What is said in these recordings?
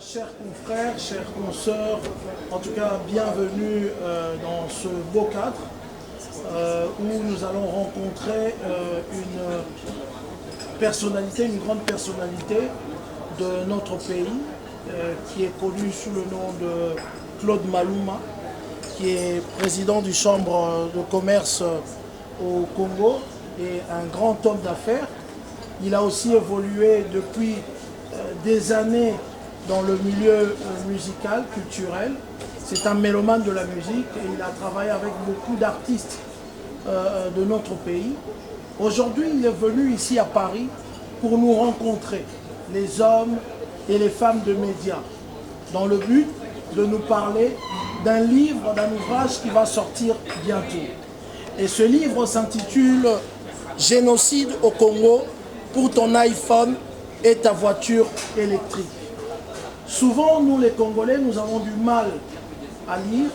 Chers confrères, chères consoeurs, en tout cas bienvenue dans ce beau cadre où nous allons rencontrer une grande personnalité de notre pays qui est connue sous le nom de Claude Maluma, qui est président du Chambre de commerce au Congo et un grand homme d'affaires. Il a aussi évolué depuis des années dans le milieu musical, culturel. C'est un mélomane de la musique et il a travaillé avec beaucoup d'artistes de notre pays. Aujourd'hui, il est venu ici à Paris pour nous rencontrer, les hommes et les femmes de médias, dans le but de nous parler d'un livre, d'un ouvrage qui va sortir bientôt. Et ce livre s'intitule « Génocide au Congo pour ton iPhone et ta voiture électrique ». Souvent, nous les Congolais, nous avons du mal à lire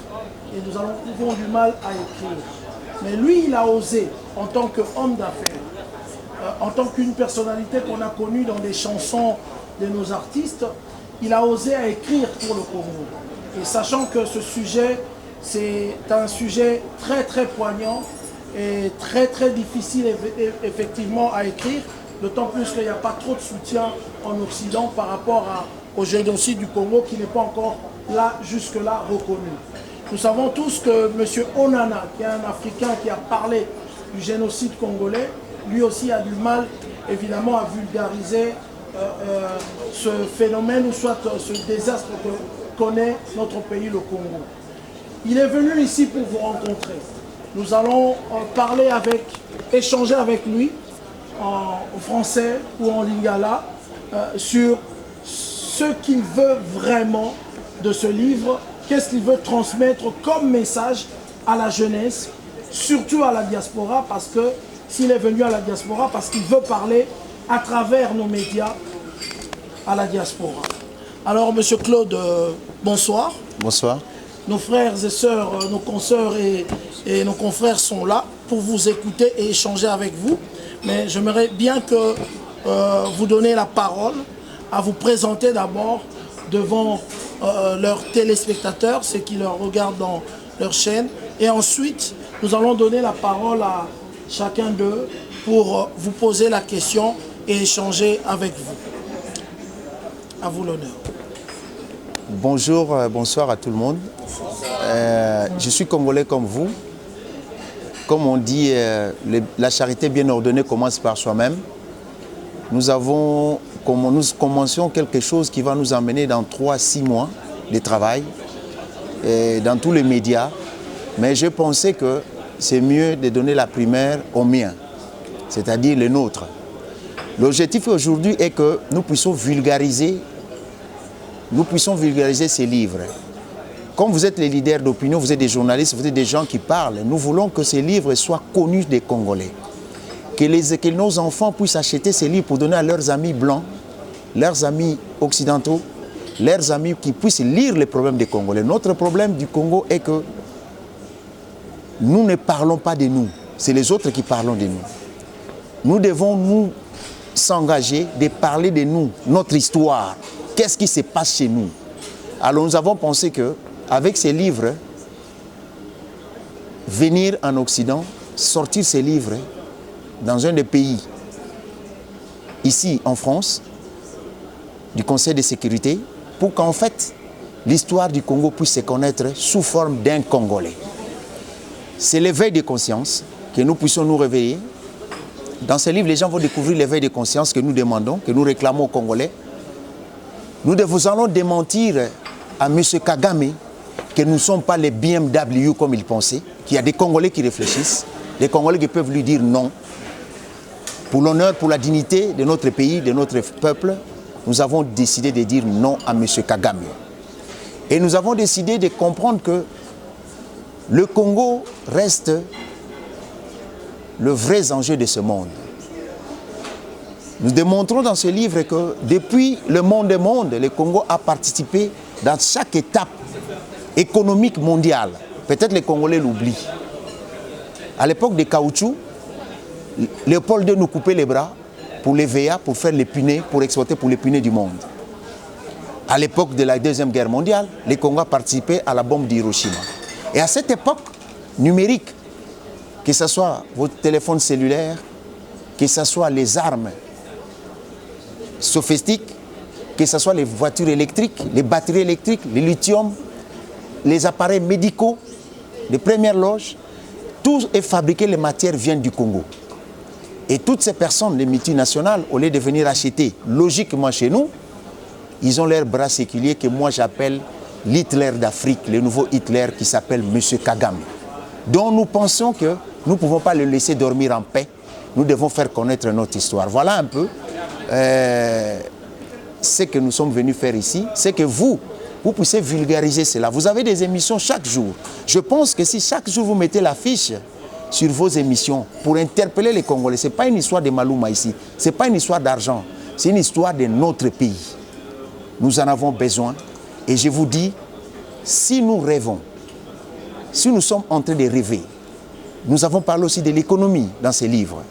et nous avons du mal à écrire. Mais lui, il a osé, en tant qu'homme d'affaires, en tant qu'une personnalité qu'on a connue dans des chansons de nos artistes, il a osé à écrire pour le Congo. Et sachant que ce sujet, c'est un sujet très très poignant et très très difficile effectivement à écrire, d'autant plus qu'il n'y a pas trop de soutien en Occident par rapport au génocide du Congo qui n'est pas encore là, jusque-là, reconnu. Nous savons tous que M. Onana, qui est un Africain qui a parlé du génocide congolais, lui aussi a du mal, évidemment, à vulgariser ce phénomène ou soit ce désastre que connaît notre pays, le Congo. Il est venu ici pour vous rencontrer. Nous allons échanger avec lui en français ou en lingala sur ce qu'il veut vraiment de ce livre, qu'est-ce qu'il veut transmettre comme message à la jeunesse, surtout à la diaspora, parce que s'il est venu à la diaspora, parce qu'il veut parler à travers nos médias à la diaspora. Alors, Monsieur Claude, bonsoir. Bonsoir. Nos frères et sœurs, nos consoeurs et nos confrères sont là pour vous écouter et échanger avec vous. Mais j'aimerais bien que vous donniez la parole, à vous présenter d'abord devant leurs téléspectateurs, ceux qui leur regardent dans leur chaîne. Et ensuite, nous allons donner la parole à chacun d'eux pour vous poser la question et échanger avec vous. À vous l'honneur. Bonjour, bonsoir à tout le monde. Je suis congolais comme vous. Comme on dit, la charité bien ordonnée commence par soi-même. Nous commencions quelque chose qui va nous emmener dans 3-6 mois de travail dans tous les médias. Mais je pensais que c'est mieux de donner la primaire aux miens, c'est-à-dire les nôtres. L'objectif aujourd'hui est que nous puissions vulgariser ces livres. Comme vous êtes les leaders d'opinion, vous êtes des journalistes, vous êtes des gens qui parlent, nous voulons que ces livres soient connus des Congolais. Que nos enfants puissent acheter ces livres pour donner à leurs amis blancs, leurs amis occidentaux, leurs amis qui puissent lire les problèmes des Congolais. Notre problème du Congo est que nous ne parlons pas de nous, c'est les autres qui parlent de nous. Nous devons nous s'engager de parler de nous, notre histoire. Qu'est-ce qui se passe chez nous? Alors nous avons pensé qu'avec ces livres, venir en Occident, sortir ces livres dans un des pays, ici en France, du Conseil de sécurité, pour qu'en fait, l'histoire du Congo puisse se connaître sous forme d'un Congolais. C'est l'éveil de conscience, que nous puissions nous réveiller. Dans ce livre, les gens vont découvrir l'éveil de conscience que nous demandons, que nous réclamons aux Congolais. Nous allons démentir à M. Kagame que nous ne sommes pas les BMW comme il pensait, qu'il y a des Congolais qui réfléchissent, des Congolais qui peuvent lui dire non. Pour l'honneur, pour la dignité de notre pays, de notre peuple, nous avons décidé de dire non à M. Kagame. Et nous avons décidé de comprendre que le Congo reste le vrai enjeu de ce monde. Nous démontrons dans ce livre que depuis le monde des mondes, le Congo a participé dans chaque étape économique mondiale. Peut-être les Congolais l'oublient. À l'époque des caoutchoucs, Léopold II nous coupait les bras pour les VA, pour faire les punais, pour exploiter pour les punais du monde. À l'époque de la Deuxième Guerre mondiale, les Congolais participaient à la bombe d'Hiroshima. Et à cette époque numérique, que ce soit votre téléphone cellulaire, que ce soit les armes sophistiques, que ce soit les voitures électriques, les batteries électriques, le lithium, les appareils médicaux, les premières loges, tout est fabriqué, les matières viennent du Congo. Et toutes ces personnes, les multinationales, au lieu de venir acheter logiquement chez nous, ils ont leur bras séculier que moi j'appelle l'Hitler d'Afrique, le nouveau Hitler qui s'appelle M. Kagame, dont nous pensons que nous ne pouvons pas le laisser dormir en paix. Nous devons faire connaître notre histoire. Voilà un peu ce que nous sommes venus faire ici. C'est que vous puissiez vulgariser cela. Vous avez des émissions chaque jour. Je pense que si chaque jour vous mettez l'affiche sur vos émissions pour interpeller les Congolais, ce n'est pas une histoire de Malouma ici, ce n'est pas une histoire d'argent, c'est une histoire de notre pays. Nous en avons besoin. Et je vous dis, si nous rêvons, si nous sommes en train de rêver, nous avons parlé aussi de l'économie dans ces livres.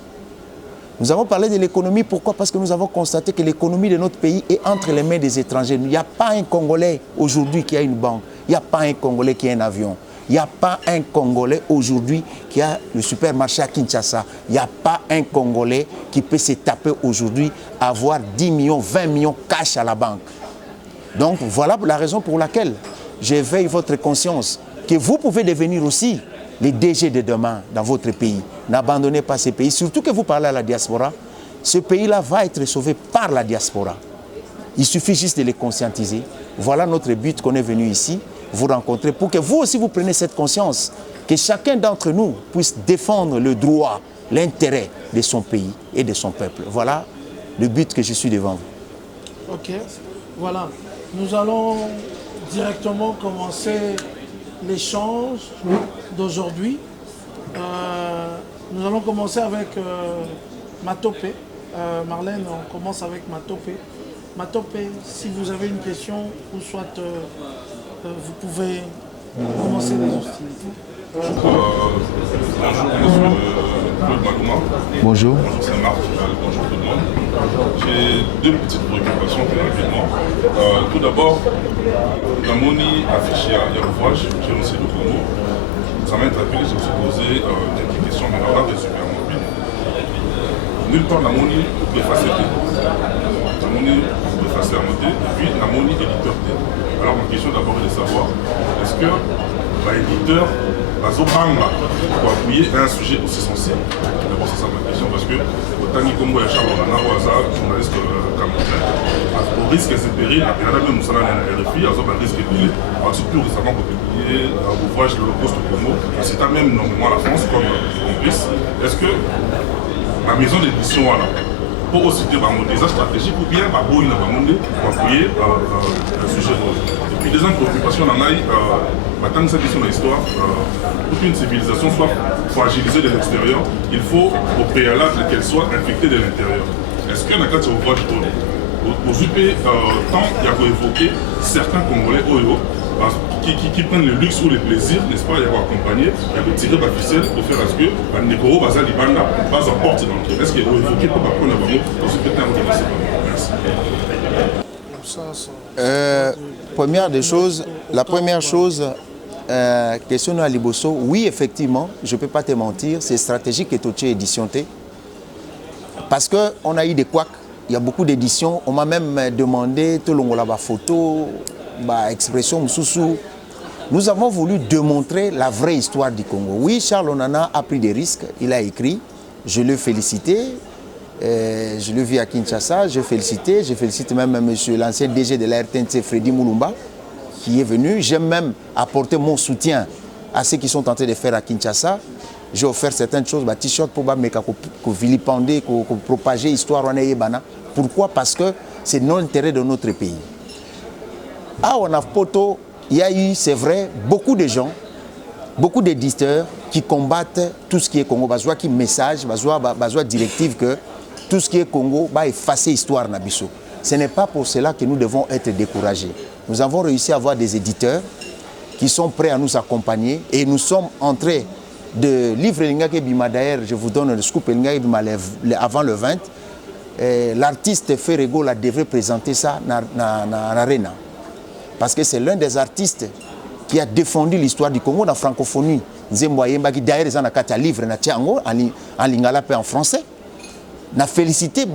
Nous avons parlé de l'économie, pourquoi? Parce que nous avons constaté que l'économie de notre pays est entre les mains des étrangers. Il n'y a pas un Congolais aujourd'hui qui a une banque, il n'y a pas un Congolais qui a un avion, il n'y a pas un Congolais aujourd'hui qui a le supermarché à Kinshasa, il n'y a pas un Congolais qui peut se taper aujourd'hui à avoir 10 millions, 20 millions cash à la banque. Donc voilà la raison pour laquelle j'éveille votre conscience, que vous pouvez devenir aussi les DG de demain dans votre pays. N'abandonnez pas ces pays, surtout que vous parlez à la diaspora. Ce pays-là va être sauvé par la diaspora. Il suffit juste de les conscientiser. Voilà notre but qu'on est venu ici, vous rencontrer, pour que vous aussi vous preniez cette conscience, que chacun d'entre nous puisse défendre le droit, l'intérêt de son pays et de son peuple. Voilà le but que je suis devant vous. Ok, voilà. Nous allons directement commencer l'échange d'aujourd'hui. Nous allons commencer avec Matopé. Marlène, on commence avec Matopé. Matopé, si vous avez une question, ou soit vous pouvez commencer les hostilités. Bonjour, Claude Malouma. Bonjour. Bonjour, c'est Marc. Bonjour tout le monde. J'ai deux petites préoccupations très rapidement. Tout d'abord, la monnaie affichée à l'ouvrage, génocide du Congo, ça m'a interpellé, je me suis posé quelques questions, mais on va résumer en mobile. Nulle part la monnaie peut effacer. La monnaie peut effacer à monter, et puis la monnaie éditeur. Alors ma question d'abord est de savoir, est-ce que l'éditeur bazobanga pour appuyer un sujet aussi sensible? D'abord c'est ça ma question, parce que autant Congo et Charles Onana, journaliste camerounais, au risque et péril, il y a même Moussala et RFI, il y a un risque et péril, surtout récemment pour publier l'ouvrage de l'Holocauste au Congo, c'est même normalement la France comme complice. Est-ce que la maison d'édition là, pour aussi dire des désastres stratégiques ou bien pour appuyer un sujet? Et puis deuxième préoccupation, on a tant que ça dit sur l'histoire, pour qu'une civilisation soit fragilisée de l'extérieur, il faut au préalable qu'elle soit infectée de l'intérieur. Est-ce que dans le cas de l'ouvrage aux UP, tant il y a évoqué certains Congolais qui prennent le luxe ou le plaisir, n'est-ce pas, d'avoir accompagné, de tirer la ficelle pour faire à ce que les Nekoro Baza Libanda pas en porte d'entrée. Est-ce qu'il y a évoqué pour apprendre à vraiment dans ce pétain de Merci. La première chose, question à Liboso, oui, effectivement, je ne peux pas te mentir, c'est stratégique et Toché édition T. Parce qu'on a eu des couacs, il y a beaucoup d'éditions, on m'a même demandé, tout le monde a photo, expression, moussoussou. Nous avons voulu démontrer la vraie histoire du Congo. Oui, Charles Onana a pris des risques, il a écrit, je l'ai félicité, je l'ai vu à Kinshasa, je félicite même monsieur l'ancien DG de la RTNC, Freddy Moulumba, qui est venu. J'ai même apporté mon soutien à ceux qui sont en train de faire à Kinshasa. J'ai offert certaines choses, t-shirt pour vilipender, pour propager l'histoire. Pourquoi? Parce que c'est l'intérêt de notre pays. À Wanapoto, il y a eu, c'est vrai, beaucoup de gens, beaucoup d'éditeurs qui combattent tout ce qui est Congo. Besoin qui message, besoin directive que tout ce qui est Congo va effacer l'histoire Nabiso. Ce n'est pas pour cela que nous devons être découragés. Nous avons réussi à avoir des éditeurs qui sont prêts à nous accompagner et nous sommes en train de livre Lingake Bima. D'ailleurs, je vous donne le scoop avant le 20. L'artiste Ferrego devrait présenter ça dans l'Arena. Parce que c'est l'un des artistes qui a défendu l'histoire du Congo dans la francophonie. D'ailleurs, ils ont un livre en lingala en français. Na félicité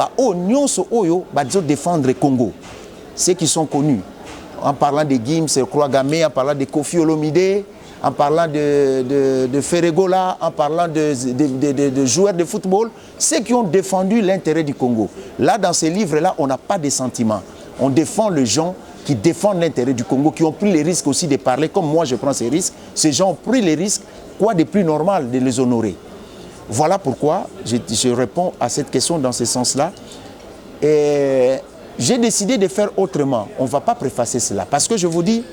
défendre le Congo. Ceux qui sont connus, en parlant de Gims, Kouagame, en parlant de Kofi Olomide, en parlant de Ferregola, en parlant de joueurs de football, ceux qui ont défendu l'intérêt du Congo. Là, dans ces livres-là, on n'a pas de sentiments. On défend les gens qui défendent l'intérêt du Congo, qui ont pris les risques aussi de parler, comme moi je prends ces risques. Ces gens ont pris les risques, quoi de plus normal de les honorer. Voilà pourquoi je réponds à cette question dans ce sens-là. Et j'ai décidé de faire autrement. On ne va pas préfacer cela. Parce que je vous dis,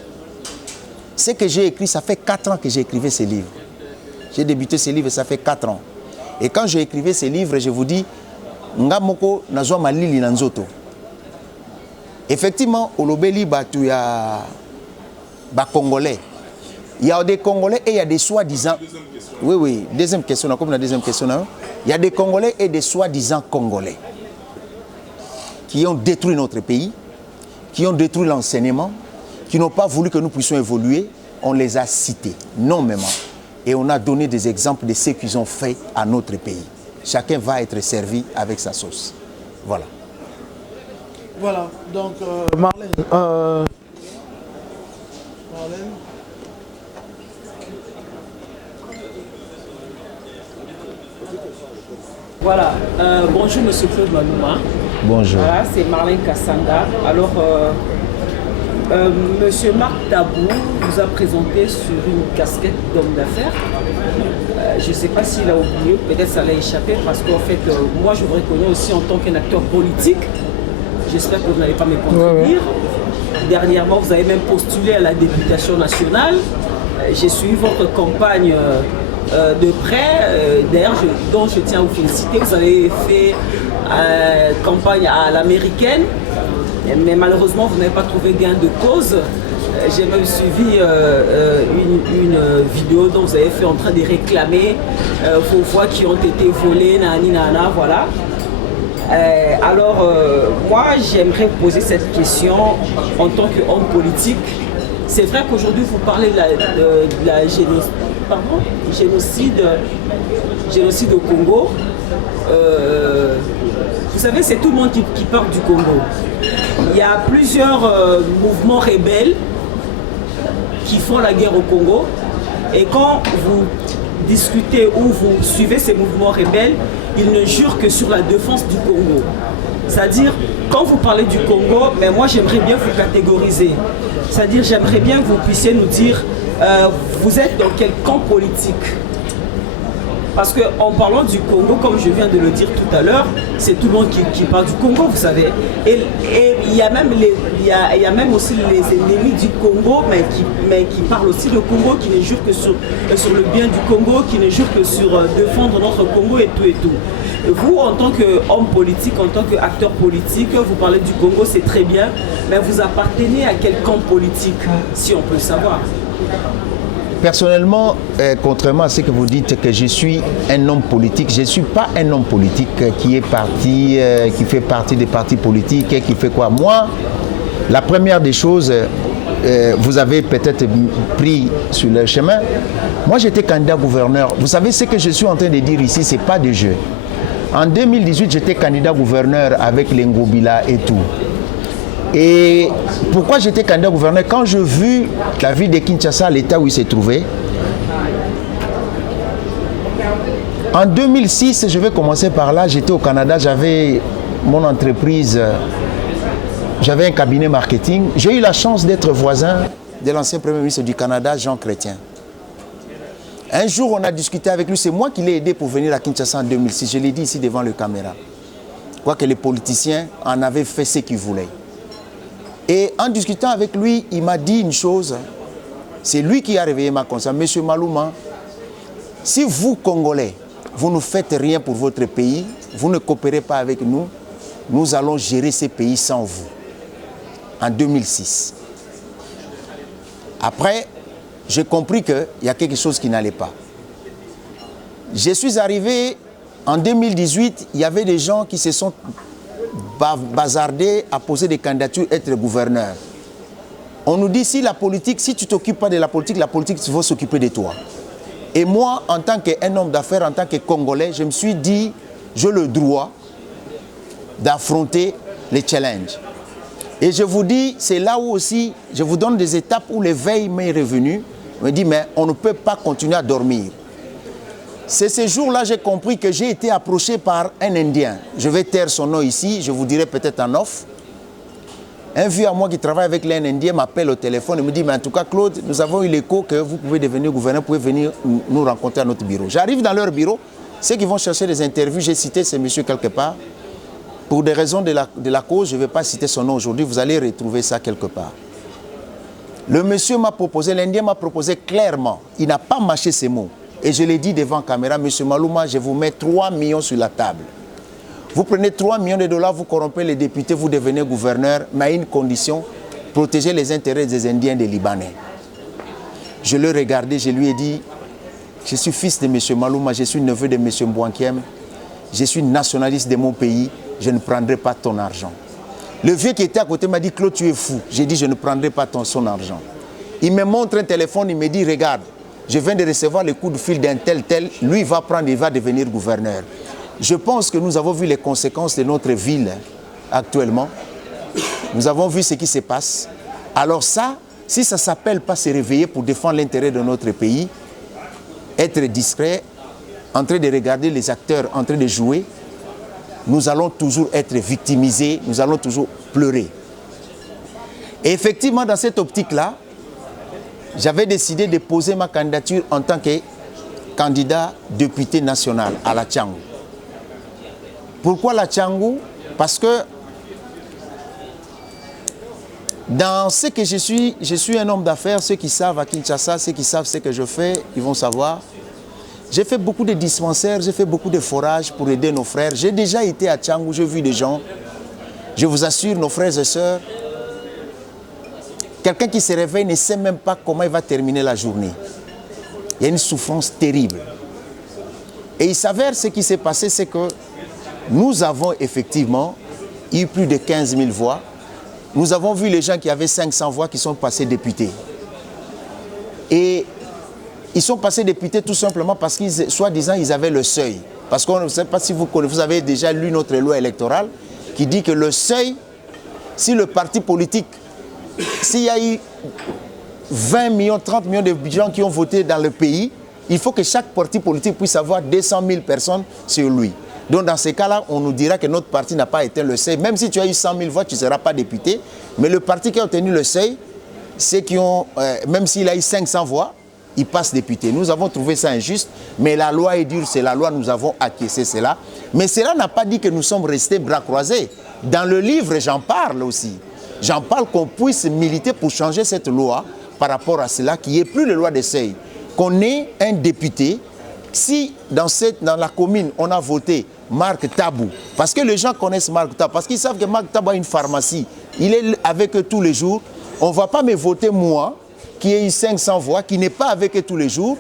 ce que j'ai écrit, ça fait 4 ans que j'ai écrivé ces livres. J'ai débuté ces livres, ça fait 4 ans. Et quand j'ai écrivé ces livres, je vous dis, Ngamoko nazwa malili nanzoto. Effectivement, au Lobeli, il y a des Congolais. Il y a des Congolais et il y a des soi-disant... Oui, deuxième question, comme la deuxième question. Il y a des Congolais et des soi-disant Congolais qui ont détruit notre pays, qui ont détruit l'enseignement, qui n'ont pas voulu que nous puissions évoluer. On les a cités, nommément. Et on a donné des exemples de ce qu'ils ont fait à notre pays. Chacun va être servi avec sa sauce. Voilà. Voilà, donc Marlène. Voilà, bonjour Monsieur Claude Malouma. Bonjour. Voilà, c'est Marlène Kassanga. Alors, Monsieur Marc Tabou vous a présenté sur une casquette d'homme d'affaires. Je ne sais pas s'il a oublié, peut-être ça l'a échappé, parce qu'en fait, moi je vous reconnais aussi en tant qu'un acteur politique. J'espère que vous n'allez pas me contredire. Dernièrement, vous avez même postulé à la députation nationale. J'ai suivi votre campagne de près, d'ailleurs, dont je tiens à vous féliciter. Vous avez fait campagne à l'américaine, mais malheureusement, vous n'avez pas trouvé gain de cause. J'ai même suivi une vidéo dont vous avez fait en train de réclamer vos voix qui ont été volées, nani nana, voilà. Alors, moi, j'aimerais vous poser cette question en tant qu'homme politique. C'est vrai qu'aujourd'hui, vous parlez de la génocide au Congo. Vous savez, c'est tout le monde qui parle du Congo. Il y a plusieurs mouvements rebelles qui font la guerre au Congo. Et quand vous discutez ou vous suivez ces mouvements rebelles, ils ne jurent que sur la défense du Congo. C'est-à-dire, quand vous parlez du Congo, mais moi j'aimerais bien vous catégoriser. C'est-à-dire, j'aimerais bien que vous puissiez nous dire, vous êtes dans quel camp politique? Parce qu'en parlant du Congo, comme je viens de le dire tout à l'heure, c'est tout le monde qui parle du Congo, vous savez. Et il y a même aussi les ennemis du Congo, mais qui parlent aussi de Congo, qui ne jurent que sur le bien du Congo, qui ne jurent que sur défendre notre Congo et tout et tout. Et vous, en tant qu'homme politique, en tant qu'acteur politique, vous parlez du Congo, c'est très bien, mais vous appartenez à quel camp politique, si on peut le savoir? Personnellement, contrairement à ce que vous dites que je suis un homme politique, je ne suis pas un homme politique qui fait partie des partis politiques et qui fait quoi. Moi, la première des choses, vous avez peut-être pris sur le chemin. Moi, j'étais candidat gouverneur. Vous savez, ce que je suis en train de dire ici, ce n'est pas de jeu. En 2018, j'étais candidat gouverneur avec les Ngobila et tout. Et pourquoi j'étais candidat gouverneur? Quand j'ai vu la ville de Kinshasa, l'état où il s'est trouvé, en 2006, je vais commencer par là, j'étais au Canada, j'avais mon entreprise, j'avais un cabinet marketing. J'ai eu la chance d'être voisin de l'ancien Premier ministre du Canada, Jean Chrétien. Un jour, on a discuté avec lui, c'est moi qui l'ai aidé pour venir à Kinshasa en 2006, je l'ai dit ici devant la caméra. Quoique les politiciens en avaient fait ce qu'ils voulaient. Et en discutant avec lui, il m'a dit une chose, c'est lui qui a réveillé ma conscience. Monsieur Malouma, si vous, Congolais, vous ne faites rien pour votre pays, vous ne coopérez pas avec nous, nous allons gérer ces pays sans vous. En 2006. Après, j'ai compris qu'il y a quelque chose qui n'allait pas. Je suis arrivé en 2018, il y avait des gens qui se sont bazardés à poser des candidatures à être gouverneur. On nous dit si la politique, si tu ne t'occupes pas de la politique va s'occuper de toi. Et moi, en tant qu'un homme d'affaires, en tant que Congolais, je me suis dit, j'ai le droit d'affronter les challenges. Et je vous dis, c'est là où aussi, je vous donne des étapes où l'éveil m'est revenu. On me dit, mais on ne peut pas continuer à dormir. C'est ce jour-là j'ai compris que j'ai été approché par un Indien. Je vais taire son nom ici, je vous dirai peut-être en off. Un vieux à moi qui travaille avec l'un Indien m'appelle au téléphone et me dit, mais en tout cas Claude, nous avons eu l'écho que vous pouvez devenir gouverneur, vous pouvez venir nous rencontrer à notre bureau. J'arrive dans leur bureau, ceux qui vont chercher des interviews, j'ai cité ce monsieur quelque part. Pour des raisons de la cause, je ne vais pas citer son nom aujourd'hui, vous allez retrouver ça quelque part. Le monsieur m'a proposé, l'Indien m'a proposé clairement, il n'a pas mâché ses mots. Et je l'ai dit devant la caméra, monsieur Malouma, je vous mets 3 millions sur la table. Vous prenez 3 millions de dollars, vous corrompez les députés, vous devenez gouverneur, mais à une condition, protéger les intérêts des Indiens et des Libanais. Je l'ai regardé, je lui ai dit, je suis fils de monsieur Malouma, je suis neveu de monsieur Mbouankiem, je suis nationaliste de mon pays, je ne prendrai pas ton argent. Le vieux qui était à côté m'a dit, Claude, tu es fou. J'ai dit, je ne prendrai pas son argent. Il me montre un téléphone, il me dit, regarde, je viens de recevoir le coup de fil d'un tel, lui il va prendre, il va devenir gouverneur. Je pense que nous avons vu les conséquences de notre ville actuellement. Nous avons vu ce qui se passe. Alors ça, si ça ne s'appelle pas se réveiller pour défendre l'intérêt de notre pays, être discret, en train de regarder les acteurs en train de jouer, nous allons toujours être victimisés, nous allons toujours pleurer. Et effectivement, dans cette optique-là, j'avais décidé de poser ma candidature en tant que candidat député national à la Tchangou. Pourquoi la Tchangou? Parce que dans ce que je suis un homme d'affaires, ceux qui savent à Kinshasa, ceux qui savent ce que je fais, ils vont savoir. J'ai fait beaucoup de dispensaires, j'ai fait beaucoup de forages pour aider nos frères. J'ai déjà été à Tchangou, j'ai vu des gens. Je vous assure, nos frères et sœurs, quelqu'un qui se réveille ne sait même pas comment il va terminer la journée. Il y a une souffrance terrible. Et il s'avère, ce qui s'est passé, c'est que nous avons effectivement eu plus de 15 000 voix. Nous avons vu les gens qui avaient 500 voix qui sont passés députés. Et ils sont passés députés tout simplement parce qu'ils, soi-disant, ils avaient le seuil. Parce qu'on ne sait pas si vous avez déjà lu notre loi électorale qui dit que le seuil, si le parti politique, s'il y a eu 20 millions, 30 millions de gens qui ont voté dans le pays, il faut que chaque parti politique puisse avoir 200 000 personnes sur lui. Donc dans ces cas-là, on nous dira que notre parti n'a pas atteint le seuil. Même si tu as eu 100 000 voix, tu ne seras pas député. Mais le parti qui a obtenu le seuil, c'est qui ont, même s'il a eu 500 voix, il passe député. Nous avons trouvé ça injuste, mais la loi est dure, c'est la loi, nous avons acquiescé cela. Mais cela n'a pas dit que nous sommes restés bras croisés. Dans le livre, j'en parle aussi. J'en parle qu'on puisse militer pour changer cette loi par rapport à cela, qui n'est plus la loi de seuil. Qu'on ait un député, si dans la commune, on a voté Marc Tabou, parce que les gens connaissent Marc Tabou, parce qu'ils savent que Marc Tabou a une pharmacie, il est avec eux tous les jours, on ne va pas me voter moi, qui ai eu 500 voix, qui n'est pas avec eux tous les jours,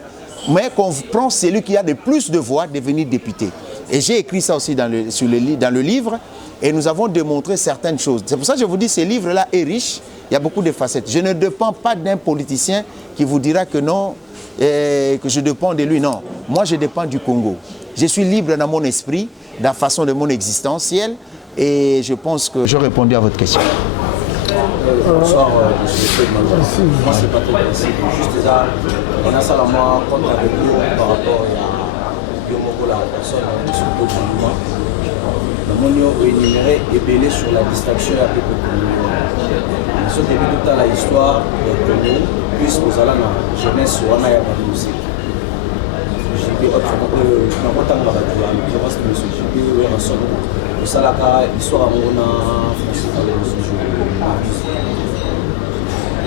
mais qu'on prend celui qui a de plus de voix devenir député. Et j'ai écrit ça aussi dans le livre, et nous avons démontré certaines choses. C'est pour ça que je vous dis, ce livre-là est riche, il y a beaucoup de facettes. Je ne dépends pas d'un politicien qui vous dira que non, que je dépends de lui, non. Moi, je dépends du Congo. Je suis libre dans mon esprit, dans la façon de mon existentiel, et je pense que je réponds à votre question. Bonsoir, monsieur Claude. Moi, c'est pas très possible. Juste déjà, on a ça là, moi, contre avec vous par rapport à Yomogo, la personne, monsieur Claude Malouma. Nous avons énuméré et belé sur la distraction à peu près. Ce début de toute l'histoire du Congo, puisque nous allons à la jeunesse, on a la musique. J'ai dit autrement que nous avons tant de la différence de monsieur Jibi, où est son nom. Nous allons à l'histoire à mon français avec monsieur Jibi.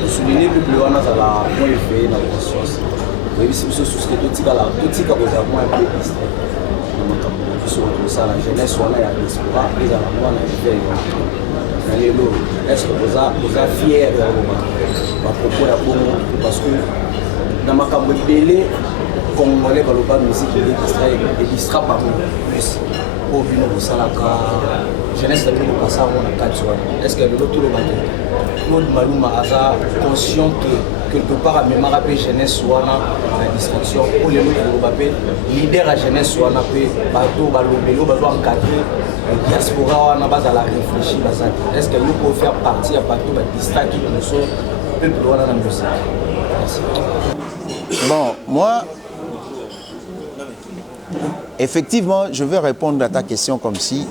Souligner que plus loin dans la moins éveillé dans la conscience. Vous voyez, si vous souscrivez tout ce qui est moins un peu distrait. Sur ça, la jeunesse, on a la diaspora, ils ont la moins éveillé. Est-ce que vous êtes fiers à propos de la Congo? Parce que dans ma campagne, Congolais, la musique, et distrait par nous plus. Pour venir au Salaka, jeunesse de l'Union passée on a 4 soirs. Est-ce que l'autre le bateau Claude Maluma a conscient que quelque part à mémoire à jeunesse soit la distraction pour les autres leader à jeunesse soit na bateau balobelo bateau encadré diaspora on a base à la réfléchir est-ce que nous pouvons faire partie à bateau ba distraire qui nous sont peuple dans la musique. Merci. Bon, moi effectivement, je vais répondre à ta question comme si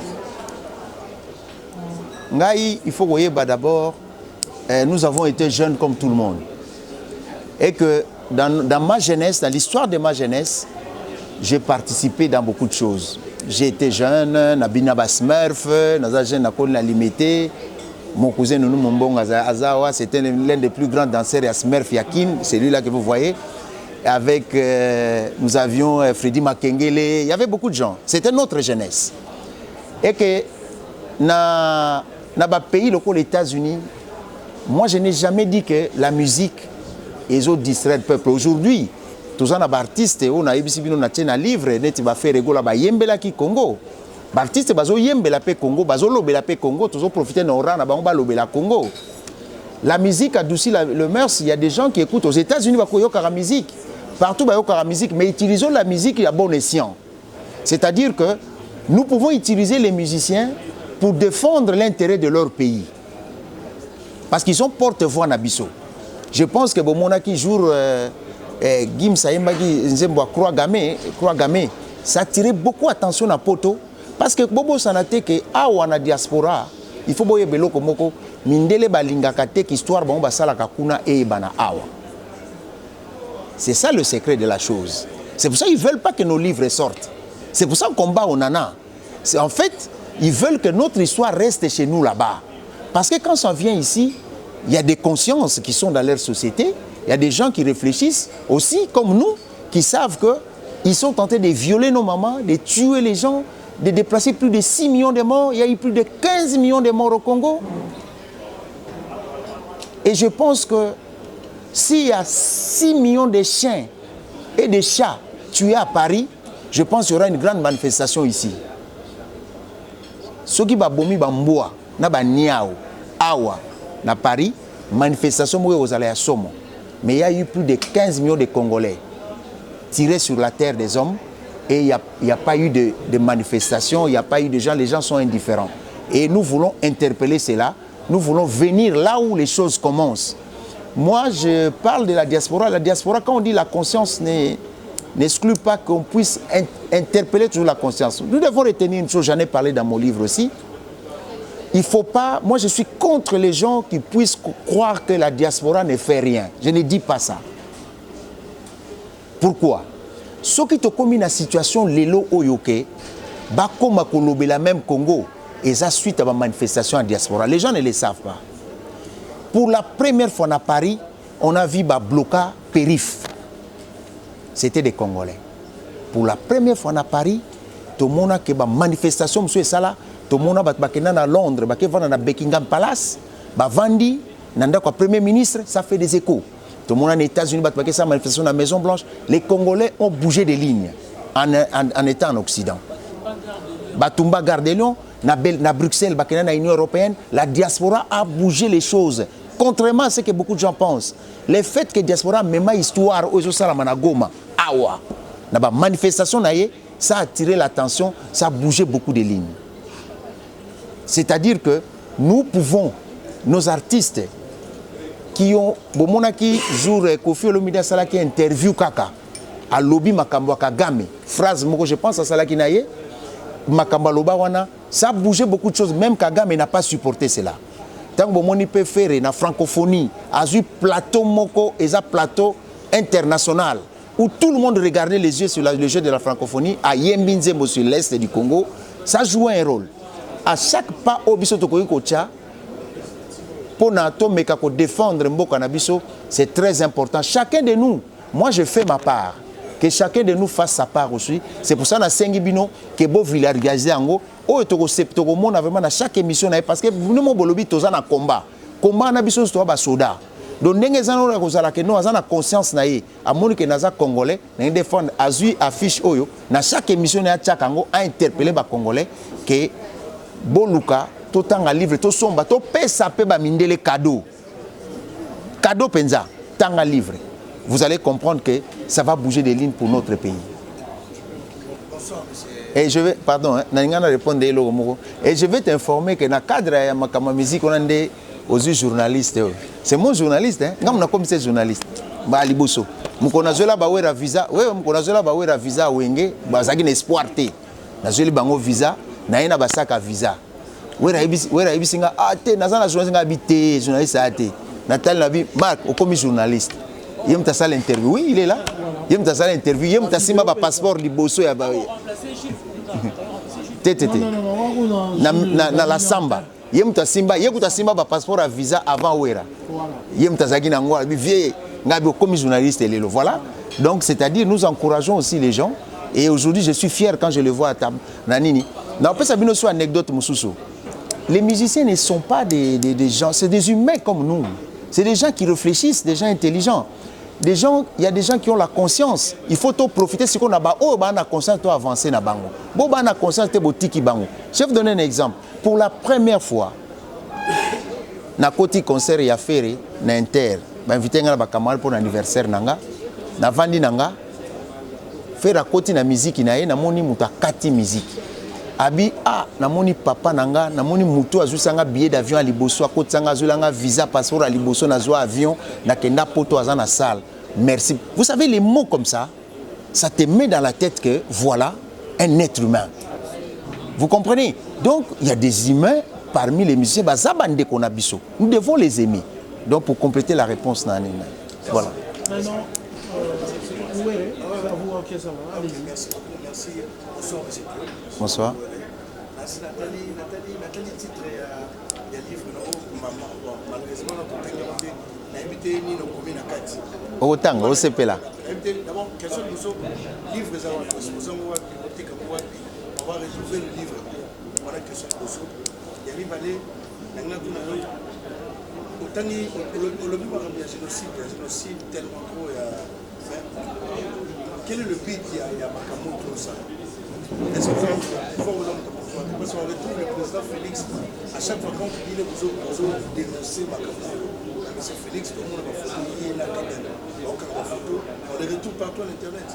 Ngaï, il faut voir d'abord, nous avons été jeunes comme tout le monde. Et que dans ma jeunesse, dans l'histoire de ma jeunesse, j'ai participé dans beaucoup de choses. J'ai été jeune, Nabina Basmerf, Nazajen Limité, mon cousin Nounou Mombong Azawa, c'était l'un des plus grands danseurs à Smurf Yakin, c'est lui-là que vous voyez. Avec, nous avions Freddy Makengele, il y avait beaucoup de gens. C'était notre jeunesse. Et que dans le pays, les États-Unis, moi je n'ai jamais dit que la musique et autres distraient le peuple. Aujourd'hui, tous les artistes, on a un livre, on va faire un yembela qui Congo. Les artistes, ils ont yembela Congo, ils ont lobela Congo, ils ont profité de l'oran, ils ont lobela Congo. La musique adoucit le mœurs. Il y a des gens qui écoutent aux États-Unis, ils ont la musique. Partout, il y a la musique, mais utilisons la musique à bon escient. C'est-à-dire que nous pouvons utiliser les musiciens pour défendre l'intérêt de leur pays. Parce qu'ils sont porte-voix Nabiso. Je pense que Monaki jour Gim Sayembagi Nzembo Croix Gamé, ça attirait beaucoup attention à Poto. Parce que Bobo Sanate que Awana diaspora, il faut boyer belo komoko mindele balingakate qui histoire bon basala kakuna e bana awa. C'est ça le secret de la chose. C'est pour ça qu'ils ne veulent pas que nos livres sortent. C'est pour ça qu'on combat au nana. En fait, ils veulent que notre histoire reste chez nous là-bas. Parce que quand ça vient ici, il y a des consciences qui sont dans leur société. Il y a des gens qui réfléchissent aussi, comme nous, qui savent qu'ils sont tentés de violer nos mamans, de tuer les gens, de déplacer plus de 6 millions de morts. Il y a eu plus de 15 millions de morts au Congo. Et je pense que s'il y a 6 millions de chiens et de chats tués à Paris, je pense qu'il y aura une grande manifestation ici. Ce qui va bomber Bamboa, na Niao, Awa, na Paris, manifestation aux aléas Somo. Mais il y a eu plus de 15 millions de Congolais tirés sur la terre des hommes et il n'y a pas eu de manifestation, il n'y a pas eu de gens, les gens sont indifférents. Et nous voulons interpeller cela, nous voulons venir là où les choses commencent. Moi, je parle de la diaspora. La diaspora, quand on dit la conscience, n'exclut pas qu'on puisse interpeller toujours la conscience. Nous devons retenir une chose, j'en ai parlé dans mon livre aussi. Il ne faut pas... Moi, je suis contre les gens qui puissent croire que la diaspora ne fait rien. Je ne dis pas ça. Pourquoi? Ceux qui ont commis la situation, Lelo Oyoke, Bakoma Kolobe, la même Congo, et ça suite à la manifestation en diaspora. Les gens ne le savent pas. Pour la première fois à Paris, on a vu Bloca Périph. C'était des Congolais. Pour la première fois à Paris, tout le monde a une manifestation, tout le monde a à Londres, à Buckingham Palace, Vandi, le Premier ministre, ça fait des échos. Tout le monde aux États-Unis, ça manifestation à la Maison Blanche. Les Congolais ont bougé des lignes en étant en Occident. Batumba Gardelion, à Bruxelles, à l'Union européenne, la diaspora a bougé les choses. Contrairement à ce que beaucoup de gens pensent, le fait que la diaspora même histoire aux Goma, Awa, la manifestation, ça a attiré l'attention, ça a bougé beaucoup de lignes. C'est-à-dire que nous pouvons, nos artistes qui ont, Bomonaki, jour Kofi Olomide Salaki interview Kaka, à Lobby Makambo Kagame, phrase, je pense à Salaki Naye, Makamba Lobawana, ça a bougé beaucoup de choses, même Kagame n'a pas supporté cela. Tant que Bomoni peut faire la francophonie, a eu plateau Moko et un plateau international, où tout le monde regardait les yeux sur le jeu de la francophonie, à Yembinzembo sur l'est du Congo, ça joue un rôle. À chaque pas au biso tokoyi kocha, pour défendre Mboka Nabiso, c'est très important. Chacun de nous, moi je fais ma part. Que chacun de nous fasse sa part aussi. C'est pour ça que Sengi Bino, que beau vulgariser en haut, vraiment dans chaque émission, parce que nous, Bolobi, tous en combat. Combat, Nabiso, c'est un soldat. Donc ndenge zana kozala ke no azana conscience na ye amoni ke naza congolais na défendre azui affiche oyo na chaque émission ya tchakango a interpeller ba congolais que boluka to tanga livre to somba to pesa pe ba mindele cadeau penza tanga livre. Vous allez comprendre que ça va bouger des lignes pour notre pays. Et je vais, pardon, répondre et je vais t'informer que dans le cadre de ma musique, on a aux journalistes. C'est mon journaliste, hein? Comme comme c'est journaliste. Bah liboso. Mukona zola bawera visa. Oui, mukona zola bawera visa wenge. Bazaki n'espoir te. Na zoli bango visa. Na ina basaka visa. Wera ibisinga ate. Nazana journaliste habité. Journaliste ate. Natal Nabi Marc, au commis journaliste. Il me t'a l'interview. Oui, il est là. Il me t'a l'interview. Il me t'a simba ba passeport liboso ya ba. Tété. Na la samba. Yem ta simba ba passeport à visa avant Ouera. Yem ta zagi na ngwa bi vie ngabi comme journaliste lelo. Voilà. Donc c'est-à-dire nous encourageons aussi les gens et aujourd'hui je suis fier quand je les vois à table. Nanini. Na peut ça bino so anecdote mususu. Les musiciens ne sont pas des gens, c'est des humains comme nous. C'est des gens qui réfléchissent, des gens intelligents. Des gens, il y a des gens qui ont la conscience. Il faut profiter de ce qu'on a. Oh, bah, on a conscience de avancer na bango. Bon, bah, on a conscience de botiki bango. Je vais vous donner un exemple. Pour la première fois, na koti concert ya ferry na Inter, bah invité ngala ba kamal pour l'anniversaire nanga, na vandi nanga, faire la koti na musique na ye na moni muta kati musique. Abi na moni papa nanga, na moni mutu azusanga billet d'avion à liboso, akoti sanga azulanga visa passeport à liboso na zo avion na kenda poto azana salle. Merci. Vous savez les mots comme ça te met dans la tête que voilà un être humain. Vous comprenez? Donc il y a des humains parmi les musiciens, nous devons les aimer. Donc pour compléter la réponse, voilà. Maintenant, oui, ok, ça va. Allez-y. Merci. Bonsoir, monsieur. Bonsoir. Nathalie titre ya livre malheureusement na invité ni no commune na kati. Otanga, OCP là. D'abord, question de nous livre ça va exposons wa bibliothèque on va résoudre le livre. Voilà question de nous. Ya mi balé na tuna yo. Otani le but par génocide tellement trop quel est le but il y a Makamoto ça? Est-ce que vous parce qu'on retrouve le président Félix à chaque fois quand il dit que vous dénoncez Makamoto, M. Félix, tout le monde va photo, il est là quand même. Donc on photo, on les retrouve partout à l'internet.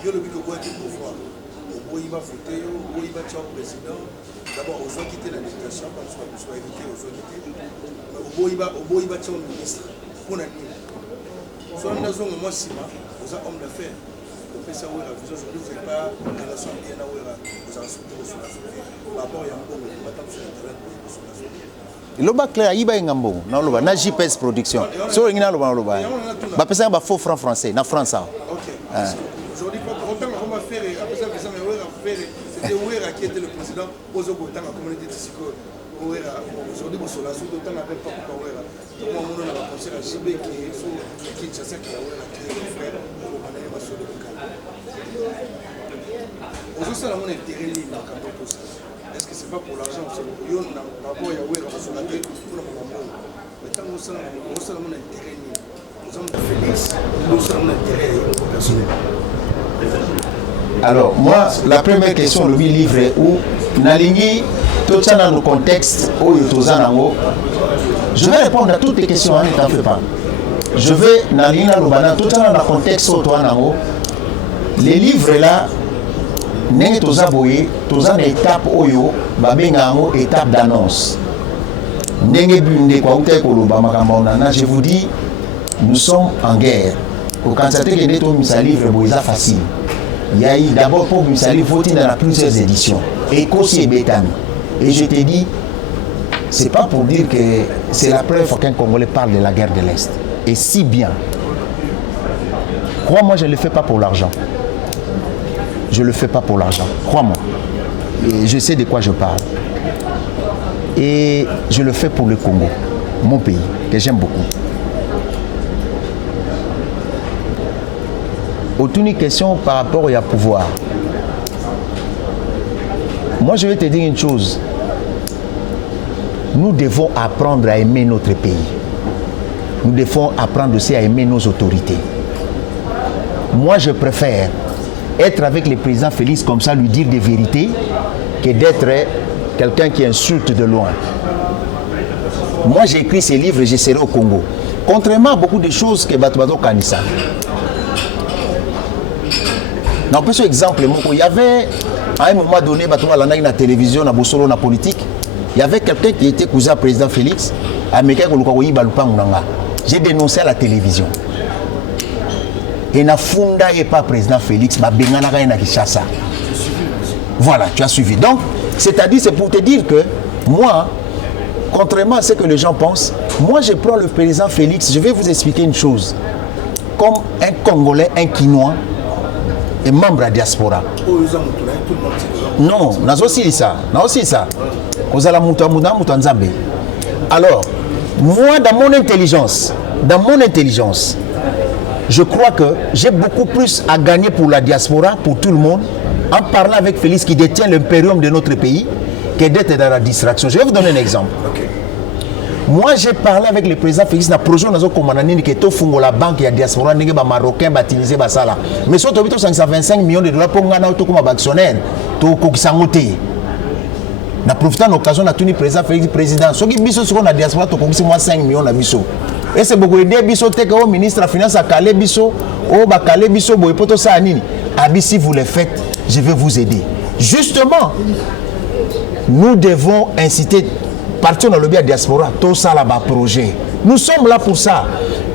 Il y a le but de quoi qu'il faut voir. Il va voter, il va tuer le président. D'abord, aux gens quitter la députation, comme soit évité aux gens quitter. Il va tuer le ministre. Pour la nuit. Soit nous avons moi Sima, vous êtes homme d'affaires. Vous faites ça, vous n'avez pas de relation bien à vous avez sauté sur la société. Par rapport à un bon, vous m'attendez sur Internet sur la société. Loba clair, il y a un gambo, na JPS production. So il y a loba loba. Ba pesa ba faux franc français, na France ça. OK. Aujourd'hui autant on va faire après ça que ça mais on va faire c'était Ouera qui était le président aux autres dans la communauté Tsiko. Ouera aujourd'hui sur la suite autant avec pas Ouera. Donc on a pensé à JB qui est sur Kinshasa qui a Ouera qui est le frère pour on aller sur le local. Aujourd'hui ça on intérêt dans Kapoto ça. Est-ce que c'est pas pour l'argent c'est pour yo na rapport ya Ouera sur la tête pour le moment. Mais tant que ça on intérêt nous sommes Félix nous sommes intérêt personnel. Alors, moi, la première question, le livre où Nalingi, tout ça dans le contexte où je vais répondre à toutes les questions, ne t'en fais pas. Je vais Nalingi tout ça dans le contexte où les livres là, n'est pas aboyé, tout ça des étapes oyo, babengango étape d'annonce. Je vous dis, nous sommes en guerre. Au Kansate, il y a un livre, c'est facile. Il y a eu d'abord pour Missali voté dans plusieurs éditions. Et Kossi et Bétami. Et je te dis, c'est pas pour dire que c'est la première fois qu'un Congolais parle de la guerre de l'Est. Et si bien. Crois-moi, je ne le fais pas pour l'argent. Je ne le fais pas pour l'argent. Crois-moi. Et je sais de quoi je parle. Et je le fais pour le Congo, mon pays, que j'aime beaucoup. Aucune question par rapport au pouvoir. Moi, je vais te dire une chose. Nous devons apprendre à aimer notre pays. nous devons apprendre aussi à aimer nos autorités. Moi, je préfère être avec le président Félix comme ça, lui dire des vérités, que d'être quelqu'un qui insulte de loin. Moi, j'ai écrit ces livres et je serai au Congo. Contrairement à beaucoup de choses que Batobato Kanissa. Non, par exemple, il y avait, à un moment donné, dans la télévision, dans la politique, il y avait quelqu'un qui était cousin président Félix, j'ai dénoncé à la télévision. Et na funda et pas président Félix, voilà, tu as suivi. Donc, c'est-à-dire, c'est pour te dire que moi, contrairement à ce que les gens pensent, moi je prends le président Félix, je vais vous expliquer une chose. Comme un Congolais, un Quinois, et membre de la diaspora. Non, n'a aussi ça. Alors, moi, dans mon intelligence, je crois que j'ai beaucoup plus à gagner pour la diaspora, pour tout le monde, en parlant avec Félix qui détient l'impérium de notre pays, que d'être dans la distraction. Je vais vous donner un exemple. Moi, j'ai parlé avec le président Félix dans le projet qui est la banque, il y a diaspora, il y a marocain, baptisé, mais surtout, il y a 525 millions de dollars pour un actionnaire. Na profitant de l'occasion, on a tenu président Félix président. Ce qui est la diaspora, c'est 5 millions de dollars. Et c'est beaucoup aider biso te que ministre de la finance a calé biso o ba calé biso boy poto ça anini abi si vous le faites je vais vous aider. Justement nous devons inciter partir dans le bien diaspora tout ça là-bas projet. Nous sommes là pour ça.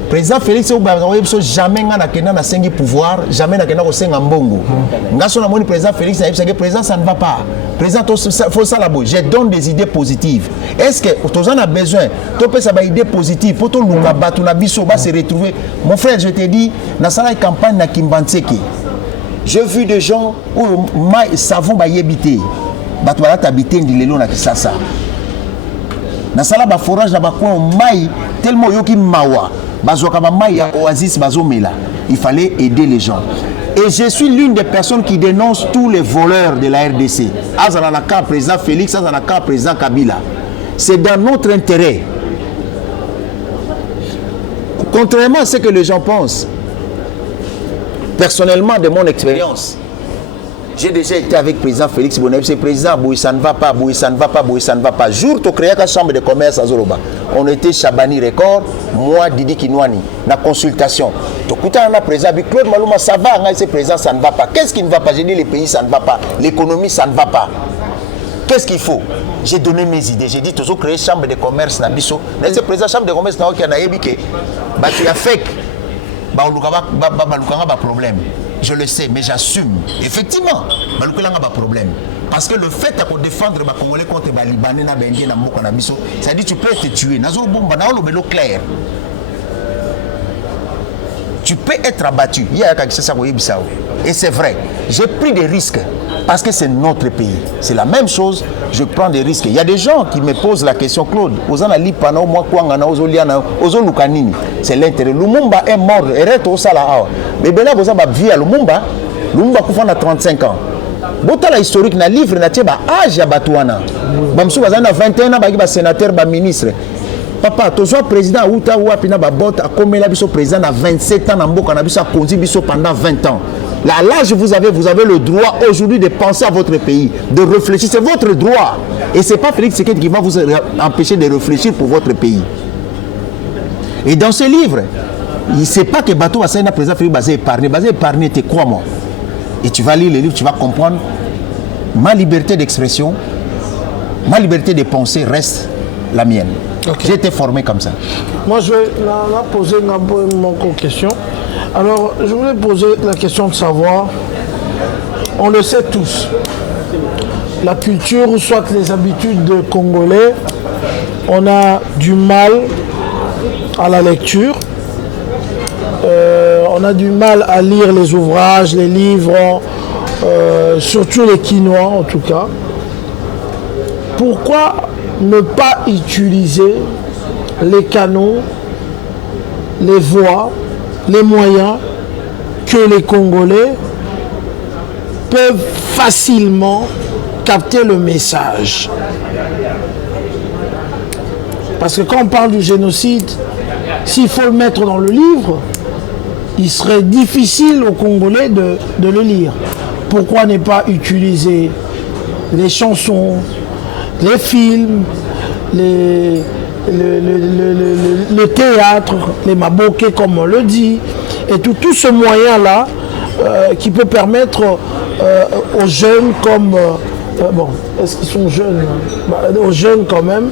Président Félix Obasanjo jamais na kena na sengi pouvoir, jamais na kena ko senga mbongo. Ngaso na moni président Félix na président ça ne va pas. Président faut ça là-bas. Je donne des idées positives. Est-ce que tu en as besoin? Tu peux ça idée positive pour tout lunga batu na biso ba se retrouver. Mon frère, je te dis na sala campagne na Kimbantseke. J'ai vu des gens où mai savon ba yebité. Batu ba habiter ndilelo na Kisasa. Na sala ba forage na ba coin mai tellement yoki mawa. Il fallait aider les gens. Et je suis l'une des personnes qui dénonce tous les voleurs de la RDC. Azanaka, président Félix, Azanaka, président Kabila. C'est dans notre intérêt. Contrairement à ce que les gens pensent, personnellement, de mon expérience, j'ai déjà été avec le président Félix Bonnet. C'est président, ça ne va pas, ça ne va pas, ça ne va pas. Jour, tu as créé la chambre de commerce à Zoroba. On était Chabani Record, moi, Didi Kinwani, la consultation. Tu as un président, Claude Malouma, ça va, c'est président, ça ne va pas. Qu'est-ce qui ne va pas? J'ai dit les pays, ça ne va pas. L'économie, ça ne va pas. Qu'est-ce qu'il faut? J'ai donné mes idées. J'ai dit, toujours créer chambre de commerce, Nabiso. C'est président, chambre de commerce, qui a ébiqué. Tu as fait. Problème. Je le sais, mais j'assume. Effectivement, il y a un problème. Parce que le fait de défendre les Congolais contre les Libanais, ça dit que tu peux te tuer. Clair. Tu peux être abattu. Et c'est vrai. J'ai pris des risques parce que c'est notre pays. C'est la même chose. Je prends des risques. Il y a des gens qui me posent la question, Claude. C'est l'intérêt. Lumumba est mort. Mais bien là, vous avez vu à Lumumba. Lumumba a 35 ans. Botala historique na livre na tieba âge ya batouana. Bamsou bazana 21 ans ba sénateur ba ministre. Papa, tu sois président outa ou apina ba bot a comme la biso président à 27 ans na mboka na biso a conduit biso pendant 20 ans. Là vous avez le droit aujourd'hui de penser à votre pays, de réfléchir, c'est votre droit. Et c'est pas Félix Tshisekedi qui va vous empêcher de réfléchir pour votre pays. Et dans ce livre, il sait pas que bateau va ser président Félix basé épargné t'es quoi moi. Et tu vas lire le livre, tu vas comprendre ma liberté d'expression, ma liberté de penser reste la mienne. Okay. J'ai été formé comme ça. Moi, je vais poser une question. Alors, je voulais poser la question de savoir, on le sait tous, la culture ou soit les habitudes de Congolais, on a du mal à la lecture. On a du mal à lire les ouvrages, les livres, surtout les Quinois en tout cas. Pourquoi ne pas utiliser les canaux, les voies, les moyens que les Congolais peuvent facilement capter le message? Parce que quand on parle du génocide, s'il faut le mettre dans le livre, il serait difficile aux Congolais de le lire. Pourquoi ne pas utiliser les chansons, les films, le théâtre, les maboké comme on le dit, et tout ce moyen-là qui peut permettre aux jeunes comme... bon, est-ce qu'ils sont jeunes, aux jeunes quand même,